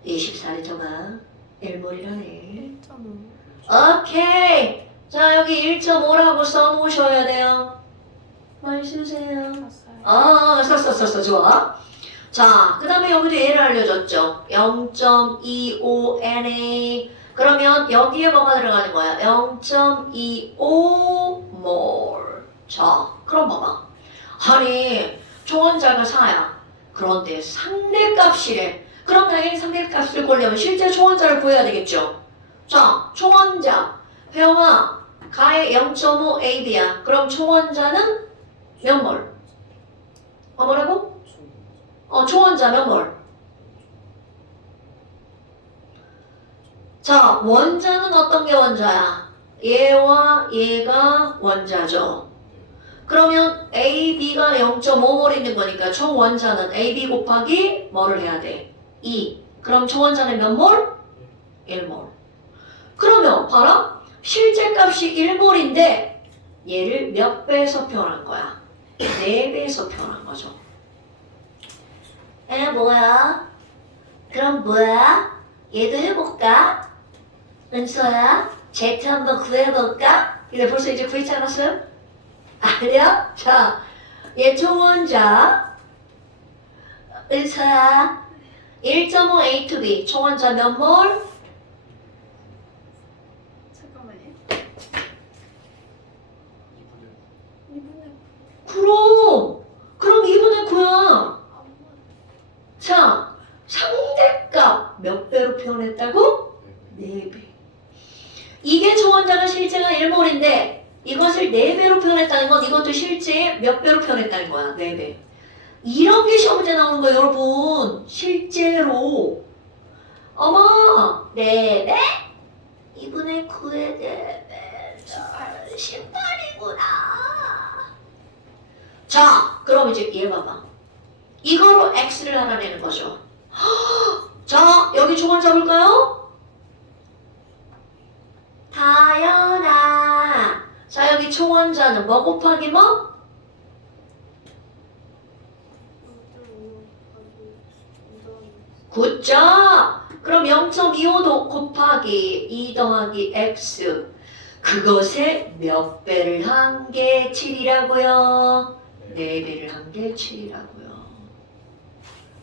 24리터가 1몰이라네. 1.5. 오케이. 자, 여기 1.5라고 써놓으셔야 돼요. 많이 쓰세요. 샀어요. 썼어. 좋아. 자, 그 다음에 여기도 얘를 알려줬죠. 0.25NA. 그러면 여기에 뭐가 들어가는 거야? 0.25몰. 자, 그럼 봐봐. 아니, 총원자가 4야. 그런데 상대값이래. 그럼 당연히 상대값을 구하려면 실제 총원자를 구해야 되겠죠. 자, 총원자. 회영아, 가의 0.5 AB야. 그럼 총원자는 몇 몰? 뭐라고? 초원자 몇 몰? 자, 원자는 어떤 게 원자야? 얘와 얘가 원자죠. 그러면 A, B가 0.5몰 있는 거니까 총 원자는 A, B 곱하기 뭐를 해야 돼? 2. 그럼 초원자는 몇 몰? 1몰. 그러면 봐라. 실제 값이 1몰인데 얘를 몇 배에서 표현한 거야? 4배에서 표현한 거죠. 뭐야? 그럼 뭐야? 얘도 해볼까? 은서야, Z 한번 구해볼까? 근데 벌써 이제 구했지 않았어요? 아니야? 자, 얘 총원자 은서야 1.5 A to B 총원자 몇 몰? 잠깐만요. 그럼 2분의 9야. 자, 상대값 몇 배로 표현했다고? 4배. 이게 총원자가 실제가 1몰인데 이것을 4배로 표현했다는 건 이것도 실제 몇 배로 표현했다는 거야. 4배. 이런 게 시험 문제 나오는 거예요, 여러분. 실제로. 어머, 4배? 2분의 9의 4배. 18이구나. 자, 그럼 이제 얘 봐봐. 이거로 x를 알아내는 거죠. 자, 여기 조건 잡을까요? 다연아. 자, 여기 총원자는 뭐 곱하기 뭐? 굿자. 그럼 0.25도 곱하기 2 더하기 x. 그것의 몇 배를 한 게 7이라고요? 4배를 한 게 7이라고요.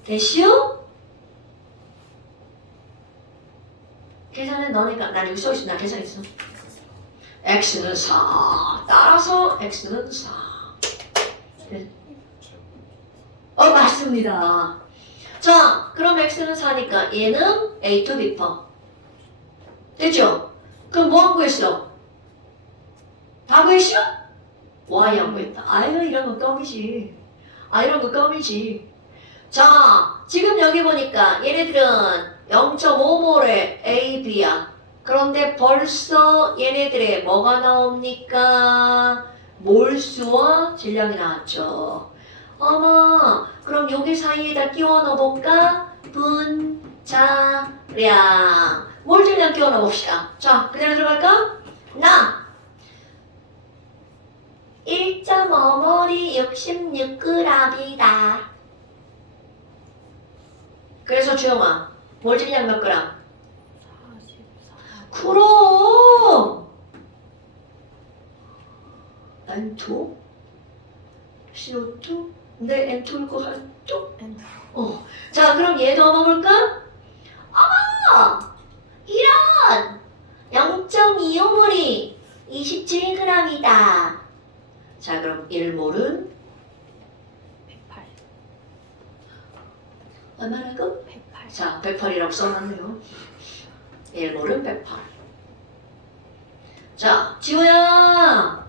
됐슈? 계산은 너니까 난 여기 써있어. 나 계산했어. x는 4. 따라서 x는 4. 네. 맞습니다. 자, 그럼 x는 4니까 얘는 a to b 퍼. 됐죠? 그럼 뭐 한 구했어? 다 구했어? y 한 구했다. 아유, 이런 거 껌이지. 이런 거 껌이지. 자, 지금 여기 보니까 얘네들은 0.5몰의 A, B야. 그런데 벌써 얘네들의 뭐가 나옵니까? 몰수와 질량이 나왔죠. 어머, 그럼 여기 사이에다 끼워 넣어볼까? 분자량. 몰 질량 끼워 넣어봅시다. 자, 그대로 들어갈까? 나 1.5몰이 66g이다. 그래서 주영아, 몰 질량 몇 그램? 44. 그럼 N2? CO2? 근데 N2일 거 같죠? 자, 그럼 얘도 넣어볼까? 이런 0.25몰이 27g이다. 자, 그럼 1몰은 108. 얼마라고? 108. 자, 108이라고 써놨네요. 1몰은 108. 자, 지호야.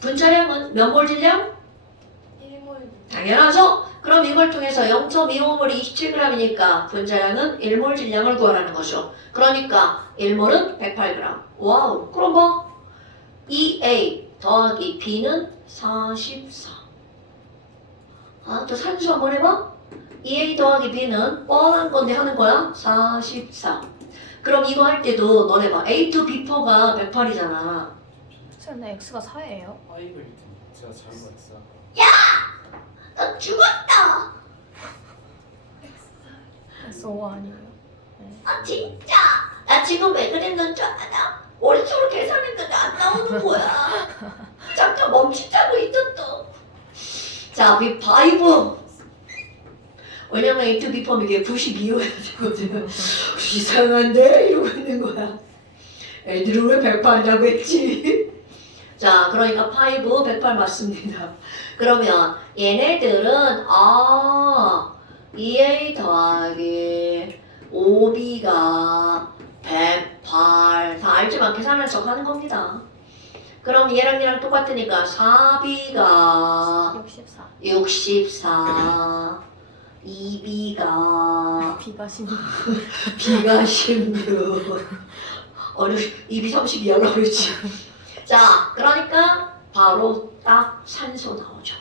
분자량은 몇 몰 질량? 1몰. 당연하죠? 그럼 이걸 통해서 0.25몰이 27g이니까 분자량은 1몰 질량을 구하라는 거죠. 그러니까 1몰은 108g. 와우. 그럼 뭐? 2A 더하기 B는 44. 또 산수 한번 해봐. 2A 더하기 B는 뻔한 건데 하는 거야. 44. 그럼 이거 할 때도 너네 봐. A to B4가 108이잖아. 근데 x가 4예요? 파이브 리튼 제가 잘못 했어. 나 죽었다. x 5 아니에요? 진짜. 나 지금 왜 그랬는 줄 알아? 머릿속으로 계산했는데 안 나오는 거야. 잠깐 멈칫하고 있었어. 자, B5. 왜냐면 A to B4 이게 92여야 되거든. 이상한데? 이러고 있는 거야. 애들은 왜 108이라고 했지? 자, 그러니까 5, 108 맞습니다. 그러면 얘네들은 2A 더하기 5B가 108. 다 알지만 계산할 척 하는 겁니다. 그럼 얘랑 똑같으니까 4B가 64. 64, 2B가 B가 16. B가 16. 어느 2B 32하려고 그랬지. 자, 그러니까 바로 딱 산소 나오죠.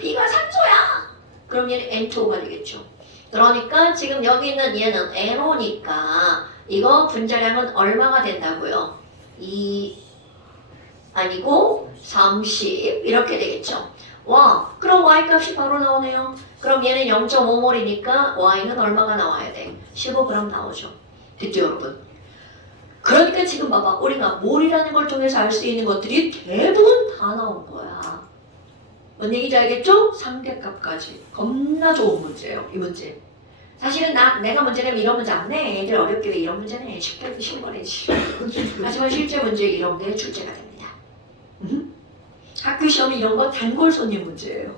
B가 산소야. 그럼 얘는 N2O가 되겠죠. 그러니까 지금 여기 있는 얘는 NO니까 이거 분자량은 얼마가 된다고요? 2 아니고 30 이렇게 되겠죠. 와, 그럼 Y 값이 바로 나오네요. 그럼 얘는 0.5몰이니까 Y는 얼마가 나와야 돼? 15g 나오죠. 됐죠, 여러분? 그러니까 지금 봐봐. 우리가 몰이라는 걸 통해서 알 수 있는 것들이 대부분 다 나온 거야. 뭔 얘기인지 알겠죠? 상대값까지. 겁나 좋은 문제예요, 이 문제. 사실은 내가 문제 내면 이런 문제 안 내. 애들 어렵게 왜 이런 문제 내. 쉽게 쉬운 거 내지. 하지만 실제 문제 이런 게 출제가 됩니다. 학교 시험이 이런 거 단골 손님 문제예요.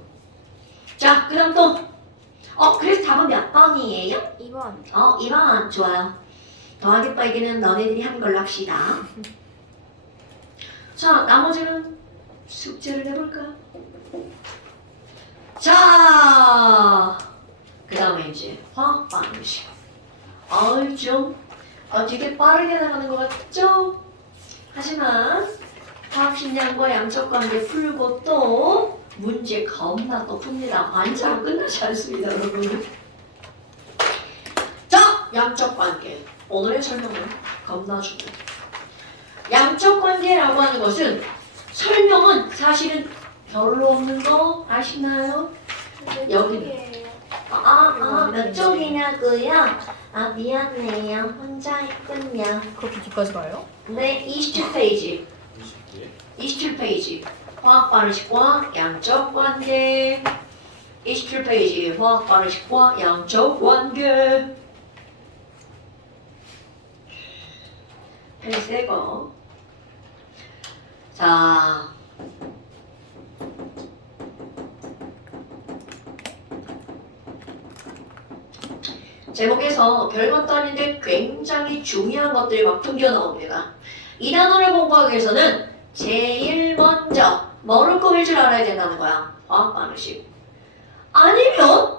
자, 그 다음 또. 그래서 답은 몇 번이에요? 2번. 2번. 좋아요. 더하기 빼기는 너네들이 하는 걸로 합시다. 자, 나머지는 숙제를 해볼까요? 자, 그 다음에 이제 화학 반응식. 되게 빠르게 나가는 것 같죠? 하지만 화학식량과 양적 관계 풀고 또 문제 겁나 또 풉니다. 반차로 끝나지 않습니다, 여러분. 자, 양적 관계. 오늘의 설명은 겁나 중요해요. 양적 관계라고 하는 것은 설명은 사실은 별로 없는 거 아시나요? 여기. 몇 쪽이냐고요? 미안해요. 혼자 있군요. 그렇게 뒤까지 가요? 네, 27페이지. 20개? 27페이지. 화학 반응식과 양적 관계. 27페이지. 화학 반응식과 양적 관계. 펜 새거. 자. 제목에서 별것도 아닌데 굉장히 중요한 것들이 막 튕겨 나옵니다. 이 단어를 공부하기 위해서는 제일 먼저 뭐를 꾸밀 줄 알아야 된다는 거야. 화학 반응식. 아니면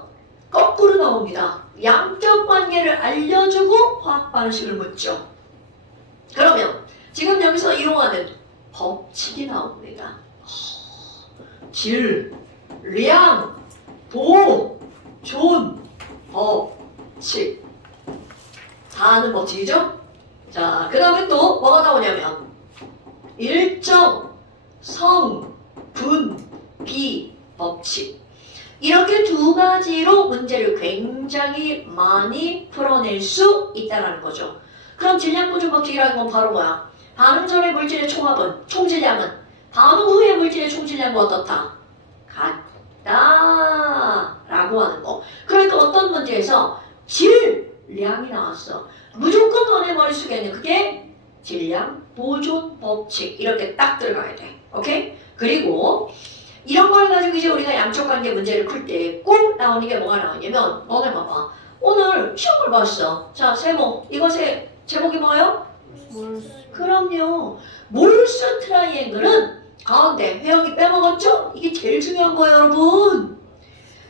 거꾸로 나옵니다. 양적 관계를 알려주고 화학 반응식을 묻죠. 그러면 지금 여기서 이용하는 법칙이 나옵니다. 질, 량, 도, 존, 법칙. 다 아는 법칙이죠? 자, 그 다음에 또 뭐가 나오냐면 일정, 성, 분, 비, 법칙. 이렇게 두 가지로 문제를 굉장히 많이 풀어낼 수 있다는 거죠. 그럼 질량보존 법칙이라는 건 바로 뭐야? 반응 전의 물질의 총합은, 총질량은 반응 후의 물질의 총질량과 어떻다? 같다 라고 하는 거. 그러니까 어떤 문제에서 질량이 나왔어. 무조건 너네 머릿속에는 그게 질량 보존 법칙 이렇게 딱 들어가야 돼. 오케이? 그리고 이런 걸 가지고 이제 우리가 양적 관계 문제를 풀 때 꼭 나오는 게 뭐가 나오냐면 너네 봐봐. 오늘 시험을 봤어. 자, 세모. 이것의 제목이 뭐예요? 그럼요. 몰수 트라이앵글은 가운데 회영이 빼먹었죠? 이게 제일 중요한 거예요, 여러분.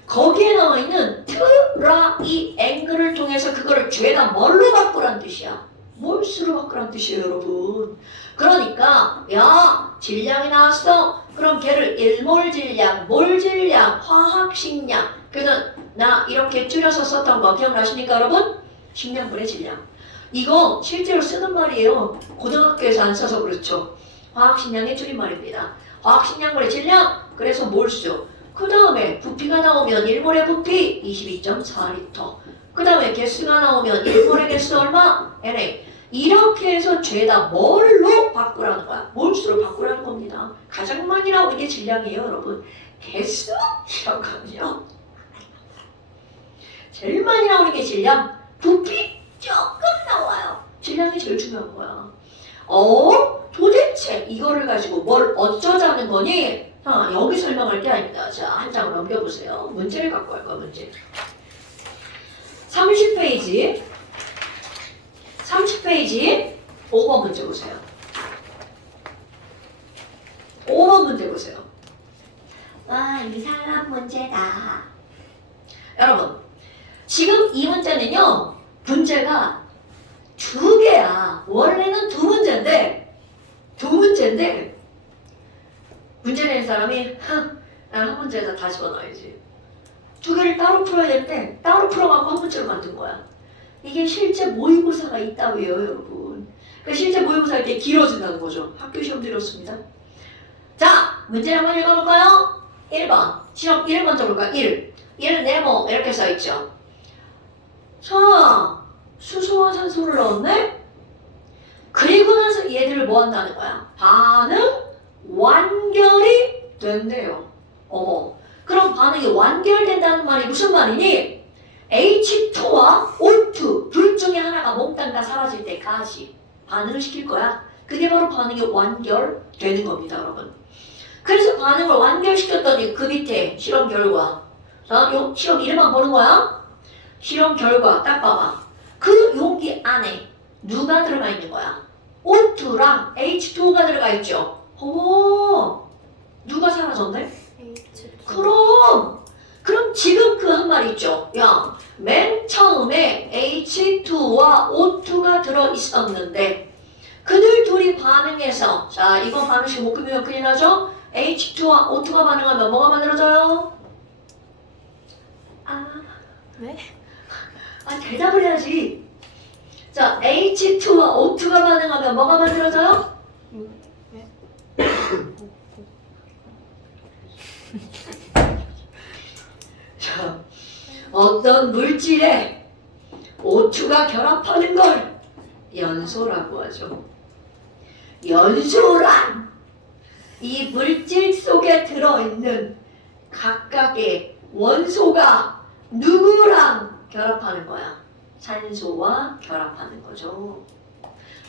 거기에 나와 있는 트라이앵글을 통해서 그거를 죄다 뭘로 바꾸란 뜻이야? 몰수로 바꾸란 뜻이에요, 여러분. 그러니까 야, 질량이 나왔어. 그럼 걔를 1몰 질량, 몰 질량, 화학 식량. 그래서 나 이렇게 줄여서 썼던 거 기억나십니까, 여러분? 식량분의 질량. 이거 실제로 쓰는 말이에요. 고등학교에서 안 써서 그렇죠. 화학식량의 줄임말입니다. 화학식량분의 질량, 그래서 몰수. 그 다음에 부피가 나오면 1몰의 부피 22.4L. 그 다음에 개수가 나오면 1몰의 개수 얼마? NA. 이렇게 해서 죄다 뭘로 바꾸라는 거야? 몰수로 바꾸라는 겁니다. 가장 많이 나오는 게 질량이에요, 여러분. 개수라고 하면요. 제일 많이 나오는 게 질량, 부피 조금 나와요. 질량이 제일 중요한 거야. 도대체 이거를 가지고 뭘 어쩌자는 거니? 여기 설명할 게 아닙니다. 자, 한 장을 넘겨보세요. 문제를 갖고 갈 거야, 문제. 30페이지 5번 문제 보세요. 문제 보세요. 와, 이상한 문제다. 여러분, 지금 이 문제는요, 문제가 두 개야. 원래는 두 문제인데, 문제 낸 사람이, 난 한 문제에다 다 집어넣어야지. 두 개를 따로 풀어야 되는데, 따로 풀어갖고 한 문제로 만든 거야. 이게 실제 모의고사가 있다고요, 여러분. 그러니까 실제 모의고사 이렇게 길어진다는 거죠. 학교 시험 드렸습니다. 자, 문제 한번 읽어볼까요? 1번. 실험 1 먼저 볼까요? 1. 1은 네모 이렇게 써있죠. 자, 수소와 산소를 넣었네? 그리고 나서 얘들을 뭐 한다는 거야? 반응 완결이 된대요. 어머. 그럼 반응이 완결된다는 말이 무슨 말이니? H2와 O2 둘 중에 하나가 몽땅 다 사라질 때까지 반응을 시킬 거야. 그게 바로 반응이 완결되는 겁니다, 여러분. 그래서 반응을 완결시켰더니 그 밑에 실험 결과. 자, 요 실험 이름만 보는 거야. 실험 결과 딱 봐봐. 그 용기 안에 누가 들어가 있는 거야? O2랑 H2가 들어가 있죠. 오, 누가 사라졌네? 그럼 지금 그 한 말 있죠. 야, 맨 처음에 H2와 O2가 들어 있었는데 그들 둘이 반응해서, 자, 이거 반응식 못 꾸미면 큰일 나죠? H2와 O2가 반응하면 뭐가 만들어져요? 네? 대답을 해야지. 자, H2와 O2가 반응하면 뭐가 만들어져요? 네? 자, 어떤 물질에 O2가 결합하는 걸 연소라고 하죠. 연소란 이 물질 속에 들어있는 각각의 원소가 누구랑 결합하는 거야? 산소와 결합하는 거죠.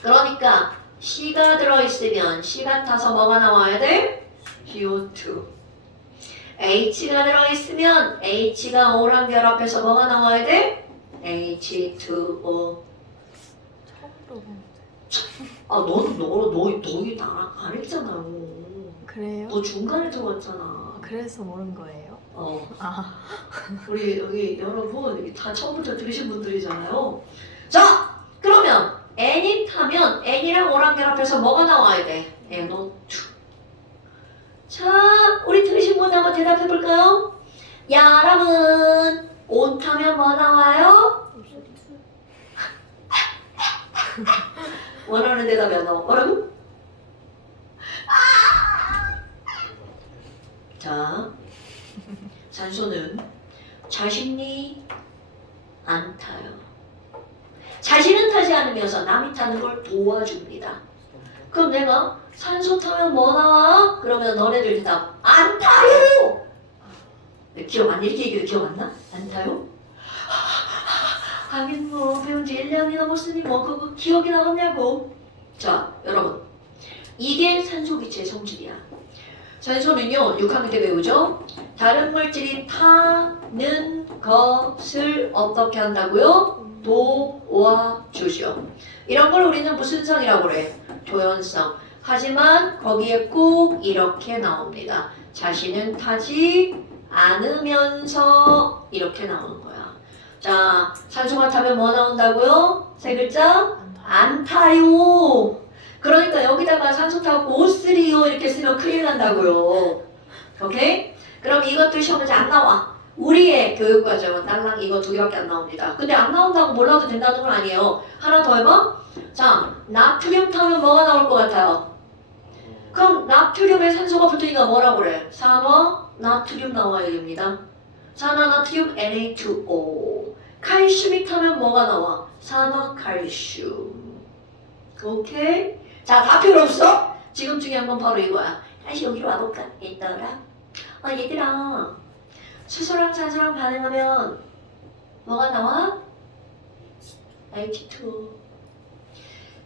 그러니까 C가 들어있으면 C 같아서 뭐가 나와야 돼? CO2. H가 들어있으면 H가 O랑 결합해서 뭐가 나와야 돼? H2O. 처음 들어보는데. 너희 나랑 안 했잖아요. 그래요? 너 중간에 들어왔잖아. 그래서 모르는 거예요? 우리 여기 여러분 여기 다 처음부터 들으신 분들이잖아요. 자, 그러면 N이 타면 N이랑 O랑 결합해서 뭐가 나와야 돼? NO2. 자, 우리 들으신 분 한번 대답해 볼까요? 여러분, O 타면 뭐 나와요? 원하는 대답이 안 나와. 뭐라고? 자, 산소는 자신이 안 타요. 자신은 타지 않으면서 남이 타는 걸 도와줍니다. 그럼 내가 산소 타면 뭐 나와? 그러면 너네들 대답 안 타요! 기억 안 이렇게 얘기해도 기억 안 나? 안 타요? 하긴 뭐 배운 지 1년이 넘었으니 뭐 그거 기억이 나겠냐고. 자, 여러분, 이게 산소 기체의 성질이야. 산소는요, 6학년 때 배우죠? 다른 물질이 타는 것을 어떻게 한다고요? 도와주죠. 이런 걸 우리는 무슨 성이라고 그래? 도연성. 하지만 거기에 꼭 이렇게 나옵니다. 자신은 타지 않으면서 이렇게 나오는 거야. 자, 산소가 타면 뭐 나온다고요? 세 글자? 안 타요. 그러니까 여기다가 산소 타고 O3O 이렇게 쓰면 큰일 난다고요. 오케이? 그럼 이것도 시험 문제 안 나와. 우리의 교육과정은 딸랑 이거 두 개밖에 안 나옵니다. 근데 안 나온다고 몰라도 된다는 건 아니에요. 하나 더 해봐. 자, 나트륨 타면 뭐가 나올 것 같아요? 그럼 나트륨에 산소가 붙으니까 뭐라고 그래? 산화 나트륨 나와야 됩니다. 산화 나트륨 Na2O. 칼슘이 타면 뭐가 나와? 산화 칼슘. 오케이? 자, 다 필요 없어? 지금 중요한 건 바로 이거야. 다시 여기로 와볼까? 얘들아. 얘들아. 수소랑 산소랑 반응하면 뭐가 나와? H2O.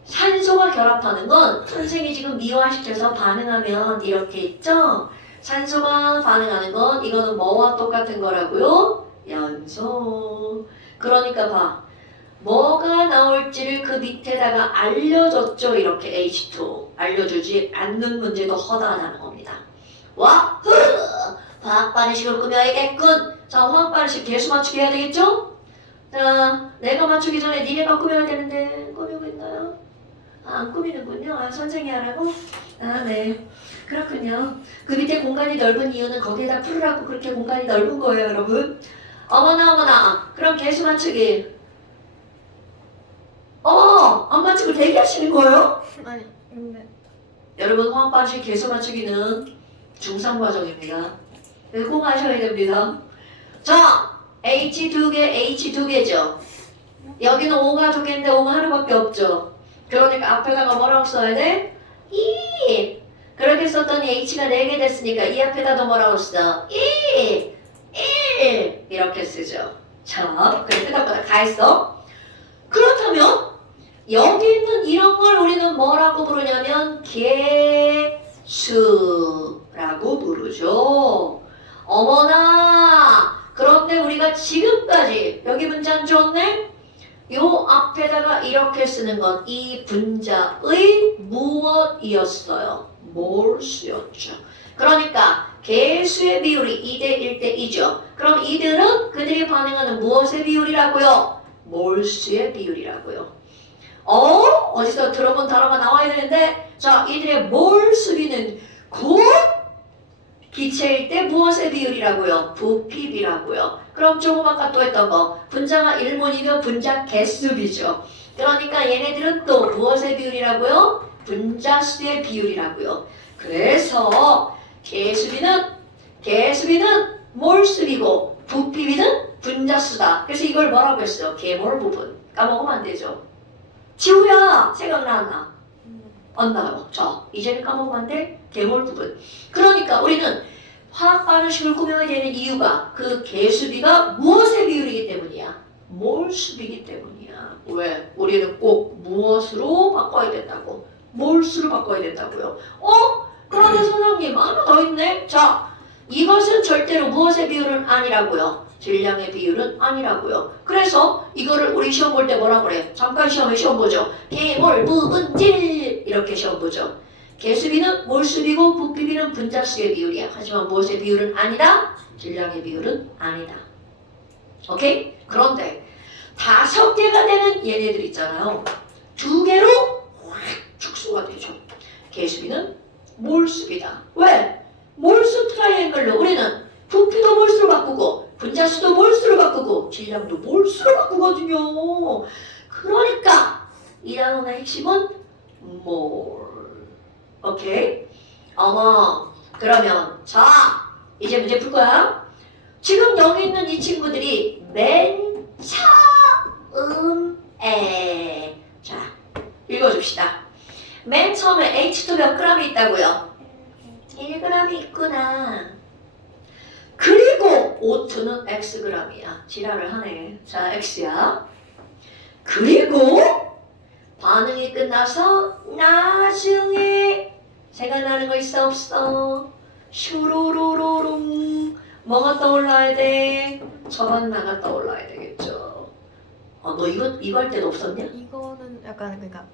산소가 결합하는 건 선생이 지금 미화시켜서 반응하면 이렇게 있죠? 산소가 반응하는 건 이거는 뭐와 똑같은 거라고요? 연소. 그러니까 봐. 뭐가 나올지를 그 밑에다가 알려줬죠. 이렇게 H2O. 알려주지 않는 문제도 허다하다는 겁니다. 와, 흐! 화학 반응식을 꾸며야겠군. 자, 화학 반응식 개수 맞추기 해야 되겠죠? 자, 내가 맞추기 전에 니네가 꾸며야 되는데 꾸미고 있나요? 아, 안 꾸미는군요. 아, 선생이 하라고? 아, 네. 그렇군요. 그 밑에 공간이 넓은 이유는 거기에다 풀으라고 그렇게 공간이 넓은 거예요, 여러분. 어머나, 어머나. 그럼 개수 맞추기. 안 맞추고 대기하시는 거예요? 아니 근데 여러분, 화학 반응식 개수 맞추기는 중3 과정입니다. 네, 꼭 하셔야 됩니다. 자, H 두 개, H 두 개죠. 여기는 O가 두 개인데 O가 하나밖에 없죠. 그러니까 앞에다가 뭐라고 써야 돼? 2. 그렇게 썼더니 H가 4개 됐으니까 이 앞에다도 뭐라고 써? 1. 이렇게 쓰죠. 자, 그래 뜨다보다 다 했어. 그렇다면 여기 있는 이런 걸 우리는 뭐라고 부르냐면 개수라고 부르죠. 어머나! 그런데 우리가 지금까지 여기 문장 좋네? 요 앞에다가 이렇게 쓰는 건 이 분자의 무엇이었어요? 몰수였죠. 그러니까 개수의 비율이 2대 1대 2죠. 그럼 이들은 그들이 반응하는 무엇의 비율이라고요? 몰수의 비율이라고요. 어디서 들어본 단어가 나와야 되는데, 자, 이들의 몰수비는 곧 기체일 때 무엇의 비율이라고요? 부피비라고요. 그럼 조금 아까 또 했던 거, 분자가 1몰이면 분자 개수비죠. 그러니까 얘네들은 또 무엇의 비율이라고요? 분자수의 비율이라고요. 그래서 개수비는 몰수비고 부피비는 분자수다. 그래서 이걸 뭐라고 했어요? 개몰 부분. 까먹으면 안 되죠. 지우야, 생각나나? 안 나요. 자, 이제는 까먹으면 안 돼? 개몰 부분. 그러니까 우리는 화학 반응식을 꾸며야 되는 이유가 그 개수비가 무엇의 비율이기 때문이야? 몰수비이기 때문이야. 왜? 우리는 꼭 무엇으로 바꿔야 된다고? 몰수로 바꿔야 된다고요. 그런데 선생님 하나 더 있네. 자, 이것은 절대로 무엇의 비율은 아니라고요. 질량의 비율은 아니라고요. 그래서 이거를 우리 시험 볼 때 뭐라 그래? 잠깐 시험 보죠. 개몰 부분질 이렇게 시험 보죠. 개수비는 몰수비고 부피비는 분자수의 비율이야. 하지만 무엇의 비율은 아니다? 질량의 비율은 아니다. 오케이? 그런데 5개가 되는 얘네들 있잖아요. 2개로 확 축소가 되죠. 개수비는 몰수비다. 왜? 몰수 트라이앵글로 우리는 부피도 몰수로 바꾸고 분자수도 몰수로 바꾸고 질량도 몰수로 바꾸거든요. 그러니까 이 단원의 핵심은 몰. 오케이? 그러면 자 이제 문제 풀 거야. 지금 여기 있는 이 친구들이 맨 처음에 자 읽어줍시다. 맨 처음에 H2 몇 g이 있다고요? 1g이 있구나. 그리고 O2는 Xg이야. 지랄을 하네. 자, X야. 그리고 반응이 끝나서 나중에 생각나는 거 있어 없어? 슈루루루룽 뭐가 떠올라야 돼? 저반나가 떠올라야 되겠죠. 너 이거 할 때는 없었냐? 이거는 약간 그러니까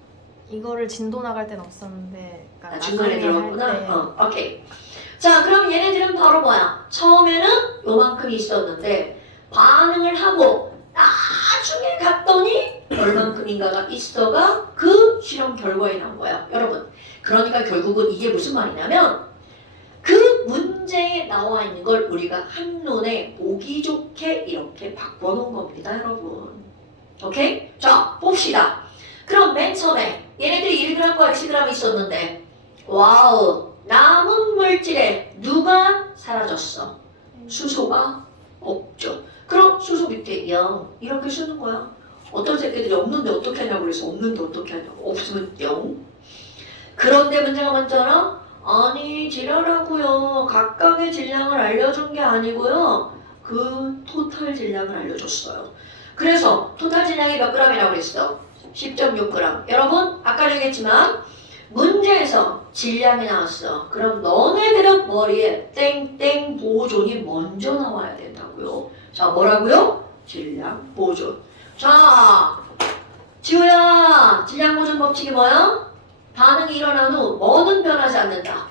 이거를 진도 나갈 때는 없었는데 그러니까 중간에 나중에 들어갔구나? 할 때 오케이. 자, 그럼 얘네들은 바로 뭐야? 처음에는 요만큼 있었는데 반응을 하고 나중에 갔더니 얼만큼인가가 있어가 그 실험 결과에 나온 거야. 여러분, 그러니까 결국은 이게 무슨 말이냐면 그 문제에 나와 있는 걸 우리가 한눈에 보기 좋게 이렇게 바꿔놓은 겁니다, 여러분. 오케이? 자, 봅시다. 그럼 맨 처음에 얘네들이 1g과 Xg 있었는데 와우, 남은 물질에 누가 사라졌어? 수소가 없죠. 그럼 수소 밑에 0 이렇게 쓰는 거야. 어떤 새끼들이 없는데 어떻게 하냐고 그래서 없는데 어떻게 하냐고. 없으면 0. 그런데 문제가 뭔지알아? 아니 지랄하고요. 각각의 질량을 알려준 게 아니고요. 그 토탈 질량을 알려줬어요. 그래서 토탈 질량이 몇 g이라고 그랬어? 10.6g. 여러분 아까 얘기했지만 문제에서 질량이 나왔어. 그럼 너네들은 머리에 땡땡 보존이 먼저 나와야 된다고요. 자 뭐라고요? 질량 보존. 자 지우야, 질량 보존 법칙이 뭐야? 반응이 일어난 후 뭐는 변하지 않는다.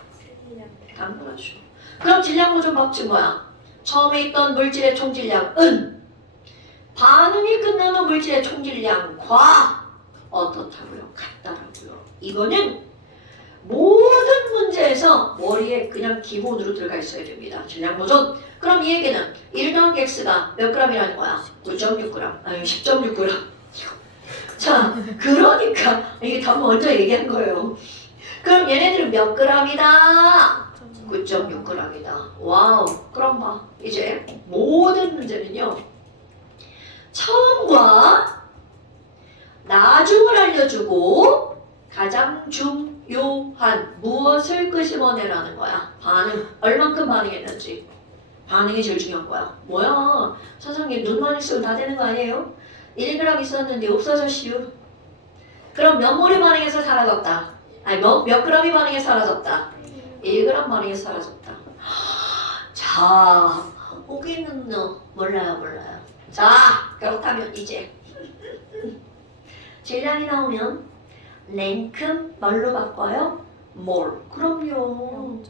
당연하죠. 그럼 질량보존 법칙 뭐야? 처음에 있던 물질의 총질량은 반응이 끝나는 물질의 총질량과 어떻다고요? 같다라고요. 이거는 모든 문제에서 머리에 그냥 기본으로 들어가 있어야 됩니다. 질량보존. 그럼 이 얘기는 1 더하기 x가 몇 g이라는 거야? 9.6g. 아니 10.6g. 자, 그러니까 이게 다 먼저 얘기한 거예요. 그럼 얘네들은 몇 g이다? 9.6g이다. 와우. 그럼 봐. 이제 모든 문제는요. 처음과 나중을 알려주고 가장 중요한 무엇을 끄집어내라는 거야. 반응. 얼만큼 반응했는지. 반응이 제일 중요한 거야. 뭐야? 선생님 눈만 있으면 다 되는 거 아니에요? 1g 있었는데 없어졌시오. 그럼 몇 몰이 반응해서 사라졌다. 아니 몇 g이 반응해서 사라졌다. 1g 반응해서 사라졌다. 자, 오기는 몰라요. 자, 그렇다면 이제 질량이 나오면 랭큼 뭘로 바꿔요? 몰. 그럼요.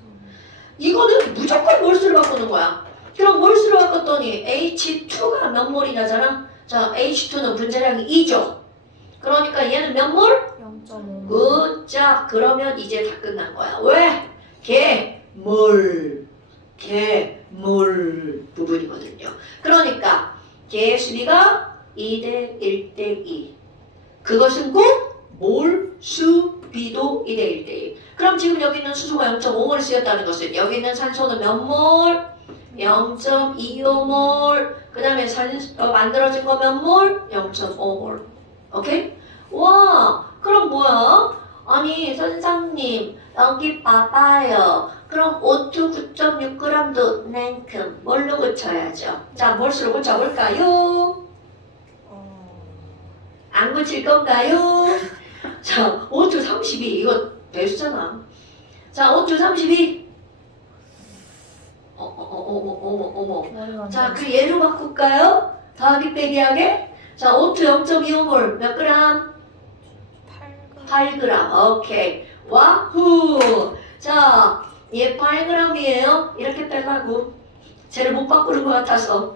이거는 무조건 몰수를 바꾸는 거야. 그럼 몰수를 바꿨더니 H2가 몇 몰이냐잖아. 자, H2는 분자량이 2죠. 그러니까 얘는 몇 몰? 0.5. 굿잡. 그러면 이제 다 끝난 거야. 왜? 개몰 부분이거든요. 그러니까 개의 수비가 2대 1대 2. 그것은 꼭 몰수비도 2대 1대 2. 그럼 지금 여기 있는 수소가 0.5몰 쓰였다는 것은 여기 있는 산소는 몇 몰? 0.25몰. 그 다음에 만들어진 거 몇 몰? 0.5몰. 오케이? 와, 그럼 뭐야? 아니 선생님 여기 봐봐요. 그럼 O2 9.6g도 냉큼 뭘로 고쳐야죠? 자, 몰수로 고쳐볼까요? 안 고칠 건가요? 자, O2 32 이거 배수잖아. 자, O2 32 어머. 자, 그 얘로 바꿀까요? 더하기 빼기 하게. 자, O2 0.25몰 몇 그램? 8g. 오케이. 와후. 자, 얘 8g이에요. 이렇게 빼라고. 쟤를 못 바꾸는 것 같아서.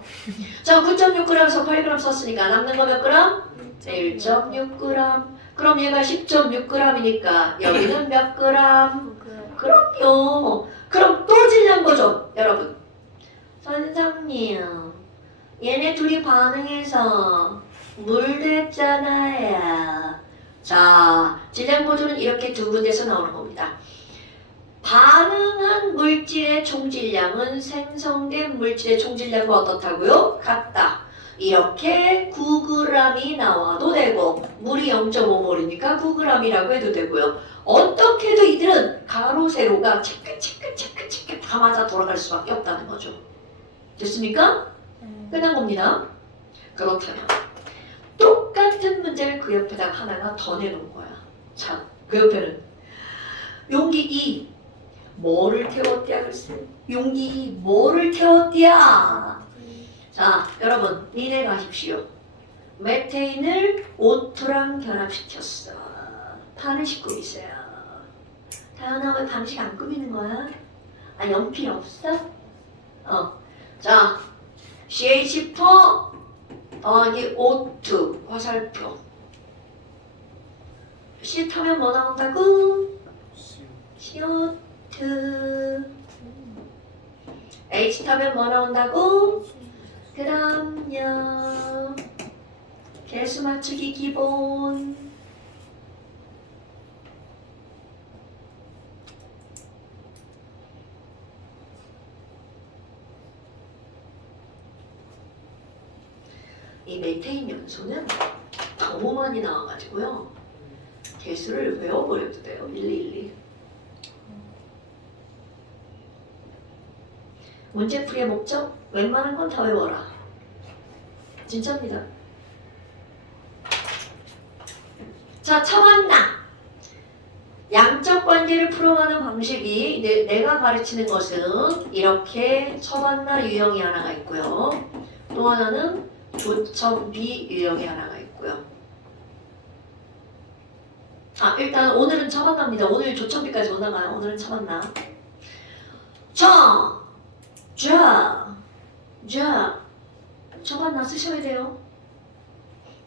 자, 9.6g에서 8g 썼으니까 남는 거 몇 그램? 1.6g. 그럼 얘가 10.6g이니까 여기는 몇 그램? 그럼요. 그럼 또 질량 보죠, 여러분. 선생님, 얘네 둘이 반응해서 물 됐잖아요. 자, 질량 보조는 이렇게 두 군데서 나오는 겁니다. 반응한 물질의 총질량은 생성된 물질의 총질량과 어떻다고요? 같다. 이렇게 9g이 나와도 되고 물이 0.5몰이니까 9g이라고 해도 되고요. 어떻게 해도 이들은 가로 세로가 체크 다 맞아 돌아갈 수밖에 없다는 거죠. 됐습니까? 끝난 겁니다. 그렇다면 똑같은 문제를 그 옆에다 하나가 더 내놓은 거야. 자, 그 옆에는 용기 2 뭐를 태웠디야 글쎄. 용기 2 뭐를 태웠디야. 자, 여러분 니네 가십시오. 메테인을 O2랑 결합시켰어. 판을 싣고 있어요. 다현아 왜 방식 안 꾸미는 거야? 아, 연필 없어? 자, CH4 더하기 O2 화살표. C 타면 뭐 나온다고? CO2. H 타면 뭐 나온다고? 그럼요. 개수 맞추기 기본. 이 메테인 연소는 너무 많이 나와가지고요. 개수를 외워버려도 돼요. 112. 문제풀이의 목적? 웬만한 건 다 외워라. 진짜입니다. 자, 차원나. 양적 관계를 풀어가는 방식이 내가 가르치는 것은 이렇게 처반나 유형이 하나가 있고요. 또 하나는 조첨비 유형이 하나가 있고요. 일단 오늘은 처반나입니다. 오늘 조첨비까지 못 나가요. 오늘은 처반나. 자, 자, 자. 저반나 쓰셔야 돼요.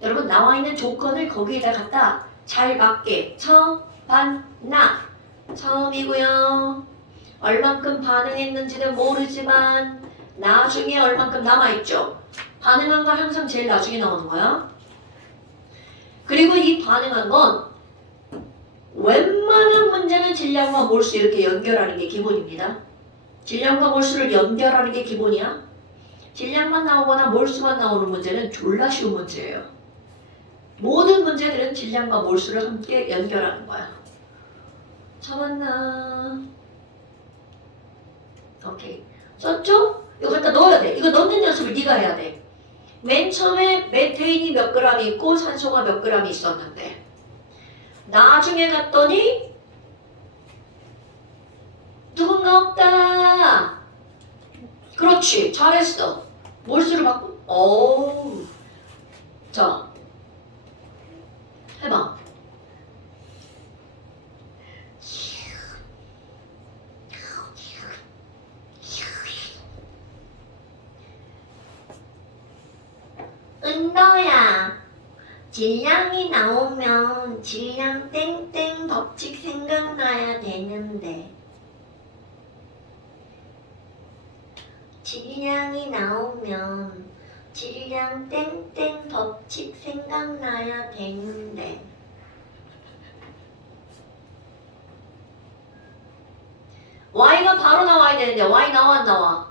여러분 나와 있는 조건을 거기에다 갖다 잘 맞게 저반나 처음이고요. 얼만큼 반응했는지는 모르지만 나중에 얼만큼 남아있죠. 반응한 건 항상 제일 나중에 나오는 거야. 그리고 이 반응한 건 웬만한 문제는 질량과 몰수 이렇게 연결하는 게 기본입니다. 질량과 몰수를 연결하는 게 기본이야. 질량만 나오거나 몰수만 나오는 문제는 졸라 쉬운 문제예요. 모든 문제들은 질량과 몰수를 함께 연결하는 거야. 잡았나? 오케이. 썼죠? 이거 갖다 넣어야 돼. 이거 넣는 연습을 네가 해야 돼. 맨 처음에 메테인이 몇 그램이 있고 산소가 몇 그램이 있었는데 나중에 갔더니 누군가 없다. 그렇지. 잘했어. 몰수를 바꾸. 어우. 자. 해봐. 은도야. 질량이 나오면 질량 땡땡 법칙 생각나야 되는데. 질량이 나오면 질량 땡땡 법칙 생각나야 되는데. Y가 바로 나와야 되는데 Y 나와 안 나와?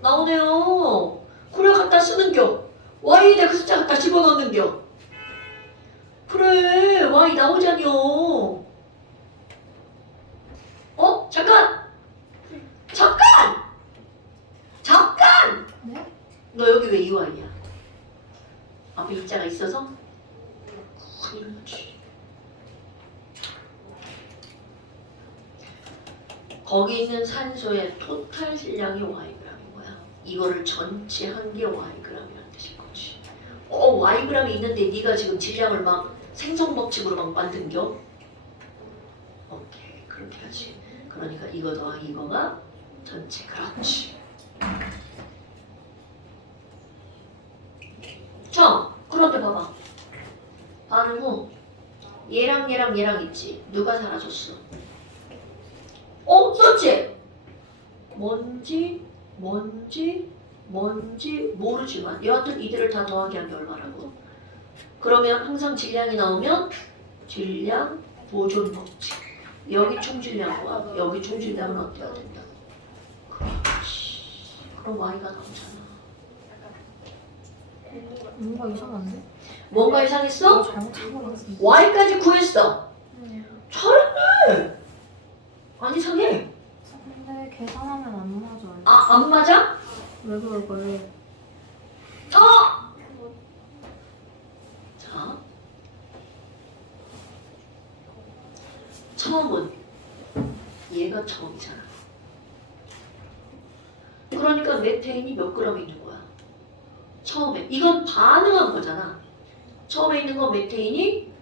나오네요. 그래 갖다 쓰는겨. Y에다 그 숫자 갖다 집어넣는겨. 그래 Y 나오자뇨. 어? 잠깐! 잠깐! 네? 너 여기 왜 EY야? 앞에 입자가 있어서? 그렇지. 거기 있는 산소의 토탈 질량이 Yg인 거야. 이거를 전체 한 게 Yg이라는 뜻인 거지. Yg이 있는데 네가 지금 질량을 막 생성 법칙으로 막 만든겨? 오케이, 그렇게 하지. 그러니까 이거 더하기 이거가 전체. 그렇지. 자, 그런데 봐봐. 반응 후 얘랑 있지. 누가 사라졌어? 썼지? 뭔지 모르지만 여하튼 이들을 다 더하기 한 게 얼마라고? 그러면 항상 질량이 나오면 질량 보존 법칙. 여기 총질량과 여기 총질량은 어때야 된다? 그렇지. 그럼 Y가 나오잖아. 뭔가 이상한데? 뭔가 이상했어? 잘못한 거 같은데. Y까지 구했어. 잘했네. 안 이상해. 근데 계산하면 안 맞아요. 안 맞아? 왜 그럴까요? 자, 처음은 얘가 처음이잖아. 그러니까 메테인이 몇 그램 있는 거야? 처음에. 이건 반응한 거잖아. 처음에 있는 건 메테인이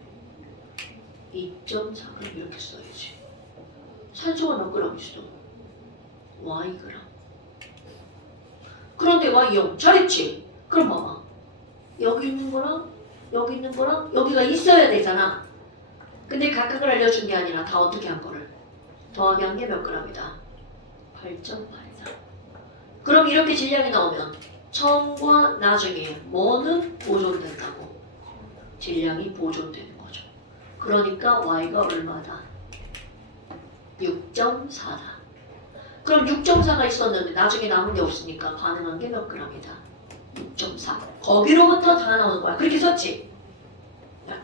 2.4g 이렇게 써야지. 산소가 몇 그램 있어? Yg. 그런데 Y 0. 잘했지? 그럼 봐봐. 여기 있는 거랑 여기 있는 거랑 여기가 있어야 되잖아. 근데 각각을 알려준 게 아니라 다 어떻게 한 거를? 더하기 한 게 몇 g이다? 8.83. 그럼 이렇게 질량이 나오면 처음과 나중에 뭐는 보존된다고? 질량이 보존되는 거죠. 그러니까 Y가 얼마다? 6.4다. 그럼 6.4가 있었는데 나중에 남은 게 없으니까 반응한 게 몇 g이다? 6.4. 거기로부터 다 나오는 거야. 그렇게 썼지? 야,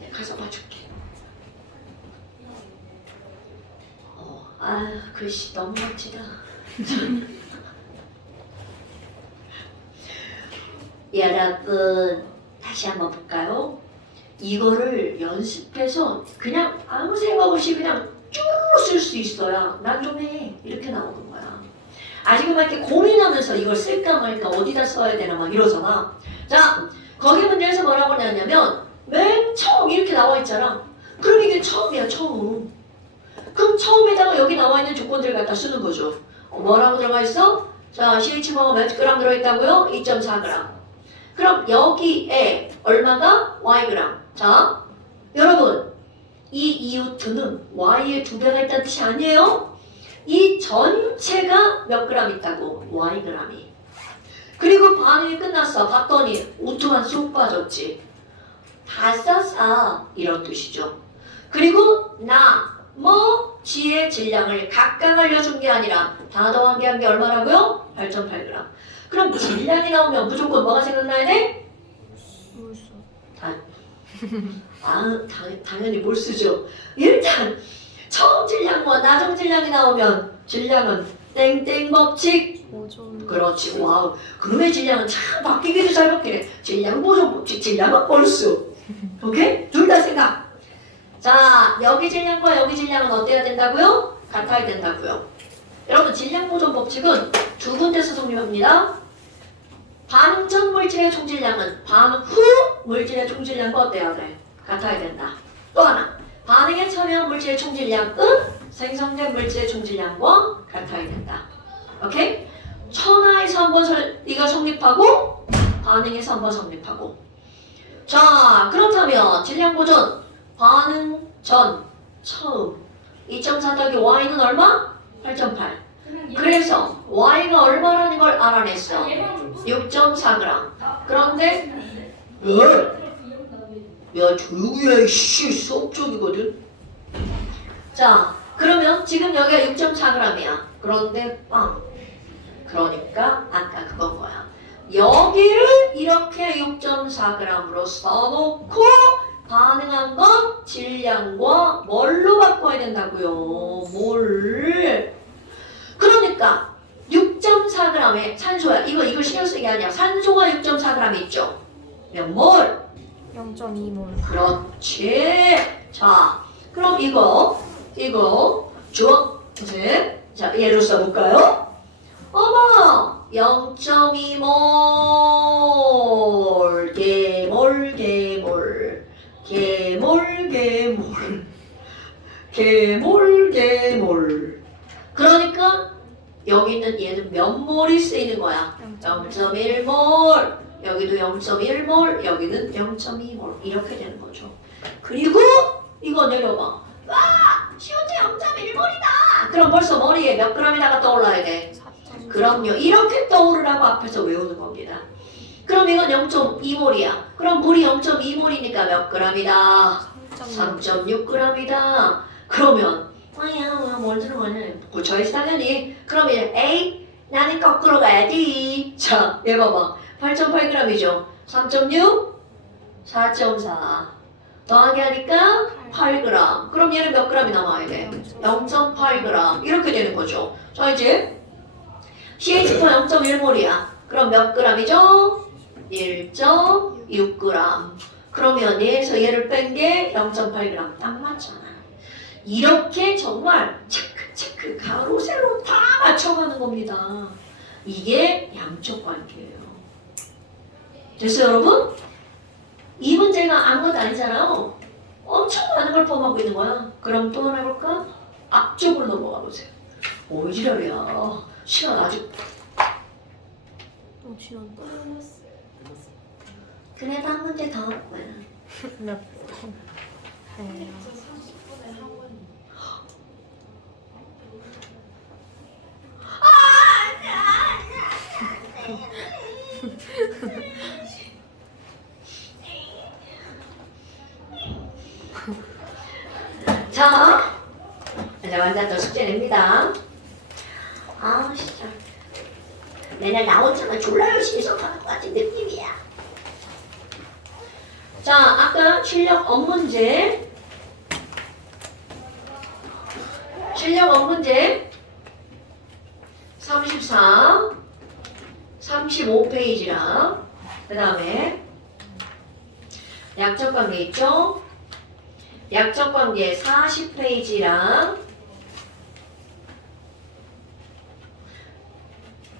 내가 가서 봐줄게. 글씨 너무 멋지다. 여러분 다시 한번 볼까요? 이거를 연습해서 그냥 아무 생각 없이 그냥 쭉 쓸 수 있어야 난 좀 해 이렇게 나오는 거야. 아직은 막 이렇게 고민하면서 이걸 쓸까 말까 어디다 써야 되나 막 이러잖아. 자, 거기 문제에서 뭐라고 하냐면 맨 처음 이렇게 나와 있잖아. 그럼 이게 처음이야, 처음. 그럼 그럼 처음에다가 여기 나와 있는 조건들을 갖다 쓰는 거죠. 뭐라고 들어가 있어? 자, CH4가 몇 그램 들어있다고요? 2.4g. 그럼 여기에 얼마가? Yg. 자, 여러분 이 이웃두는 Y의 2배가 있다는 뜻이 아니에요? 이 전체가 몇 그램 있다고? Yg이. 그리고 반응이 끝났어. 봤더니 우투만 쏙 빠졌지. 다 썼어. 이런 뜻이죠. 그리고 지의 질량을 각각 알려준 게 아니라 다 더한 게 한 게 얼마라고요? 8.8g. 그럼 질량이 나오면 무조건 뭐가 생각나야 돼? 물수. 당연히 몰수죠. 일단 처음 질량과 나중 질량이 나오면 질량은 땡땡 법칙. 오존. 그렇지. 와우. 그놈의 질량은 참 바뀌기도 잘 바뀌네. 질량 보존 법칙, 질량은 몰수. 오케이? 둘 다 생각. 자, 여기 질량과 여기 질량은 어때야 된다고요? 같아야 된다고요. 여러분, 질량 보존 법칙은 두 군데서 성립합니다. 반응 전 물질의 총질량은 반응 후 물질의 총질량과 어때야 돼? 같아야 된다. 또 하나, 반응에 참여한 물질의 총질량은 생성된 물질의 총질량과 같아야 된다. 오케이? 천하에서 한번 이가 성립하고 반응에서 한번 성립하고. 자, 그렇다면 질량 보존 반응 전 처음 2.4 더하기 y는 얼마? 8.8. 그래서 y가 얼마라는 걸 알아냈어. 6.4g. 그런데 야 조용히 해. 씨 수업적이거든. 자, 그러면 지금 여기가 6.4g이야. 그런데 그러니까 아까 그건 거야. 여기를 이렇게 6.4g으로 써놓고 반응한 건 질량과 뭘로 바꿔야 된다고요? 뭘? 그러니까 6.4g의 산소야. 이걸 신경 쓰는 게 아니야. 산소가 6.4g 있죠? 몇 몰? 0.2몰. 그렇지. 자, 그럼 이거 주어. 이제 자, 예로 써볼까요? 어머! 0.2몰 개몰. 그러니까 여기 있는 얘는 몇 몰이 쓰이는 거야? 0.1몰. 여기도 0.1몰. 여기는 0.2몰. 이렇게 되는 거죠. 그리고 이거 내려봐. 와! CO2 0.1몰이다. 그럼 벌써 머리에 몇 g이다가 떠올라야 돼? 그럼요. 이렇게 떠오르라고 앞에서 외우는 겁니다. 그럼 이건 0.2몰이야. 그럼 물이 0.2몰이니까 몇 g이다? 3.6g이다. 그러면 뭘 들어가냐? 고쳐야지 당연히. 그럼 이제 A 나는 거꾸로 가야지. 자, 얘 봐봐. 8.8g이죠. 3.6 4.4 더하기 하니까 8g. 그럼 얘는 몇 g이 남아야 돼? 0.8g. 이렇게 되는 거죠. 자, 이제 CH4 0.1몰이야. 그럼 몇 g이죠? 1.6g. 그러면 얘에서 얘를 뺀 게 0.8g. 딱 맞잖아. 이렇게 정말 체크 가로 세로 다 맞춰가는 겁니다. 이게 양적 관계예요. 됐어요, 여러분? 이 문제가 아무것도 아니잖아요. 엄청 많은 걸 포함하고 있는 거야. 그럼 또 하나 해볼까? 앞쪽으로 넘어가 보세요. 오지랄이야. 시간 아직. 시간 그래도 한 문제 더 할 거야. 몇 분? 자, 이제 완전 또 숙제 냅니다. 진짜. 맨날 나 혼자만 졸라 열심히 수업하는 것 같은 느낌이야. 자, 아까 실력 업문제 34, 35페이지랑 그 다음에 약적 관계 있죠? 약적 관계 40페이지랑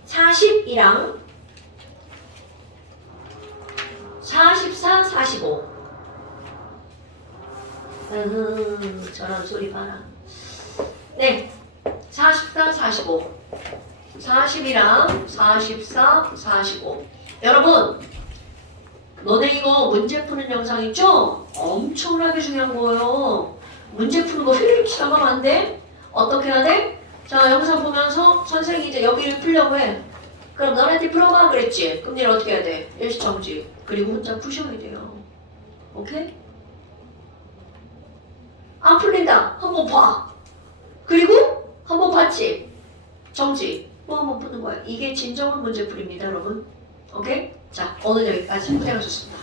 40이랑 44, 45. 저런 소리 봐라. 네. 44, 45. 40이랑 44, 45. 여러분, 너네 이거 문제 푸는 영상 있죠? 엄청나게 중요한 거예요. 문제 푸는 거 휘리릭 지나가면 안 돼? 어떻게 해야 돼? 자, 영상 보면서 선생님이 이제 여기를 풀려고 해. 그럼 너네한테 풀어봐 그랬지? 그럼 얘를 어떻게 해야 돼? 일시정지. 그리고 혼자 푸셔야 돼요. 오케이? 안 풀린다. 한번 봐. 그리고 한번 봤지? 정지. 뭐 한번 푸는 거야. 이게 진정한 문제풀이입니다, 여러분. 오케이? 자, 오늘 여기까지 고생하셨습니다.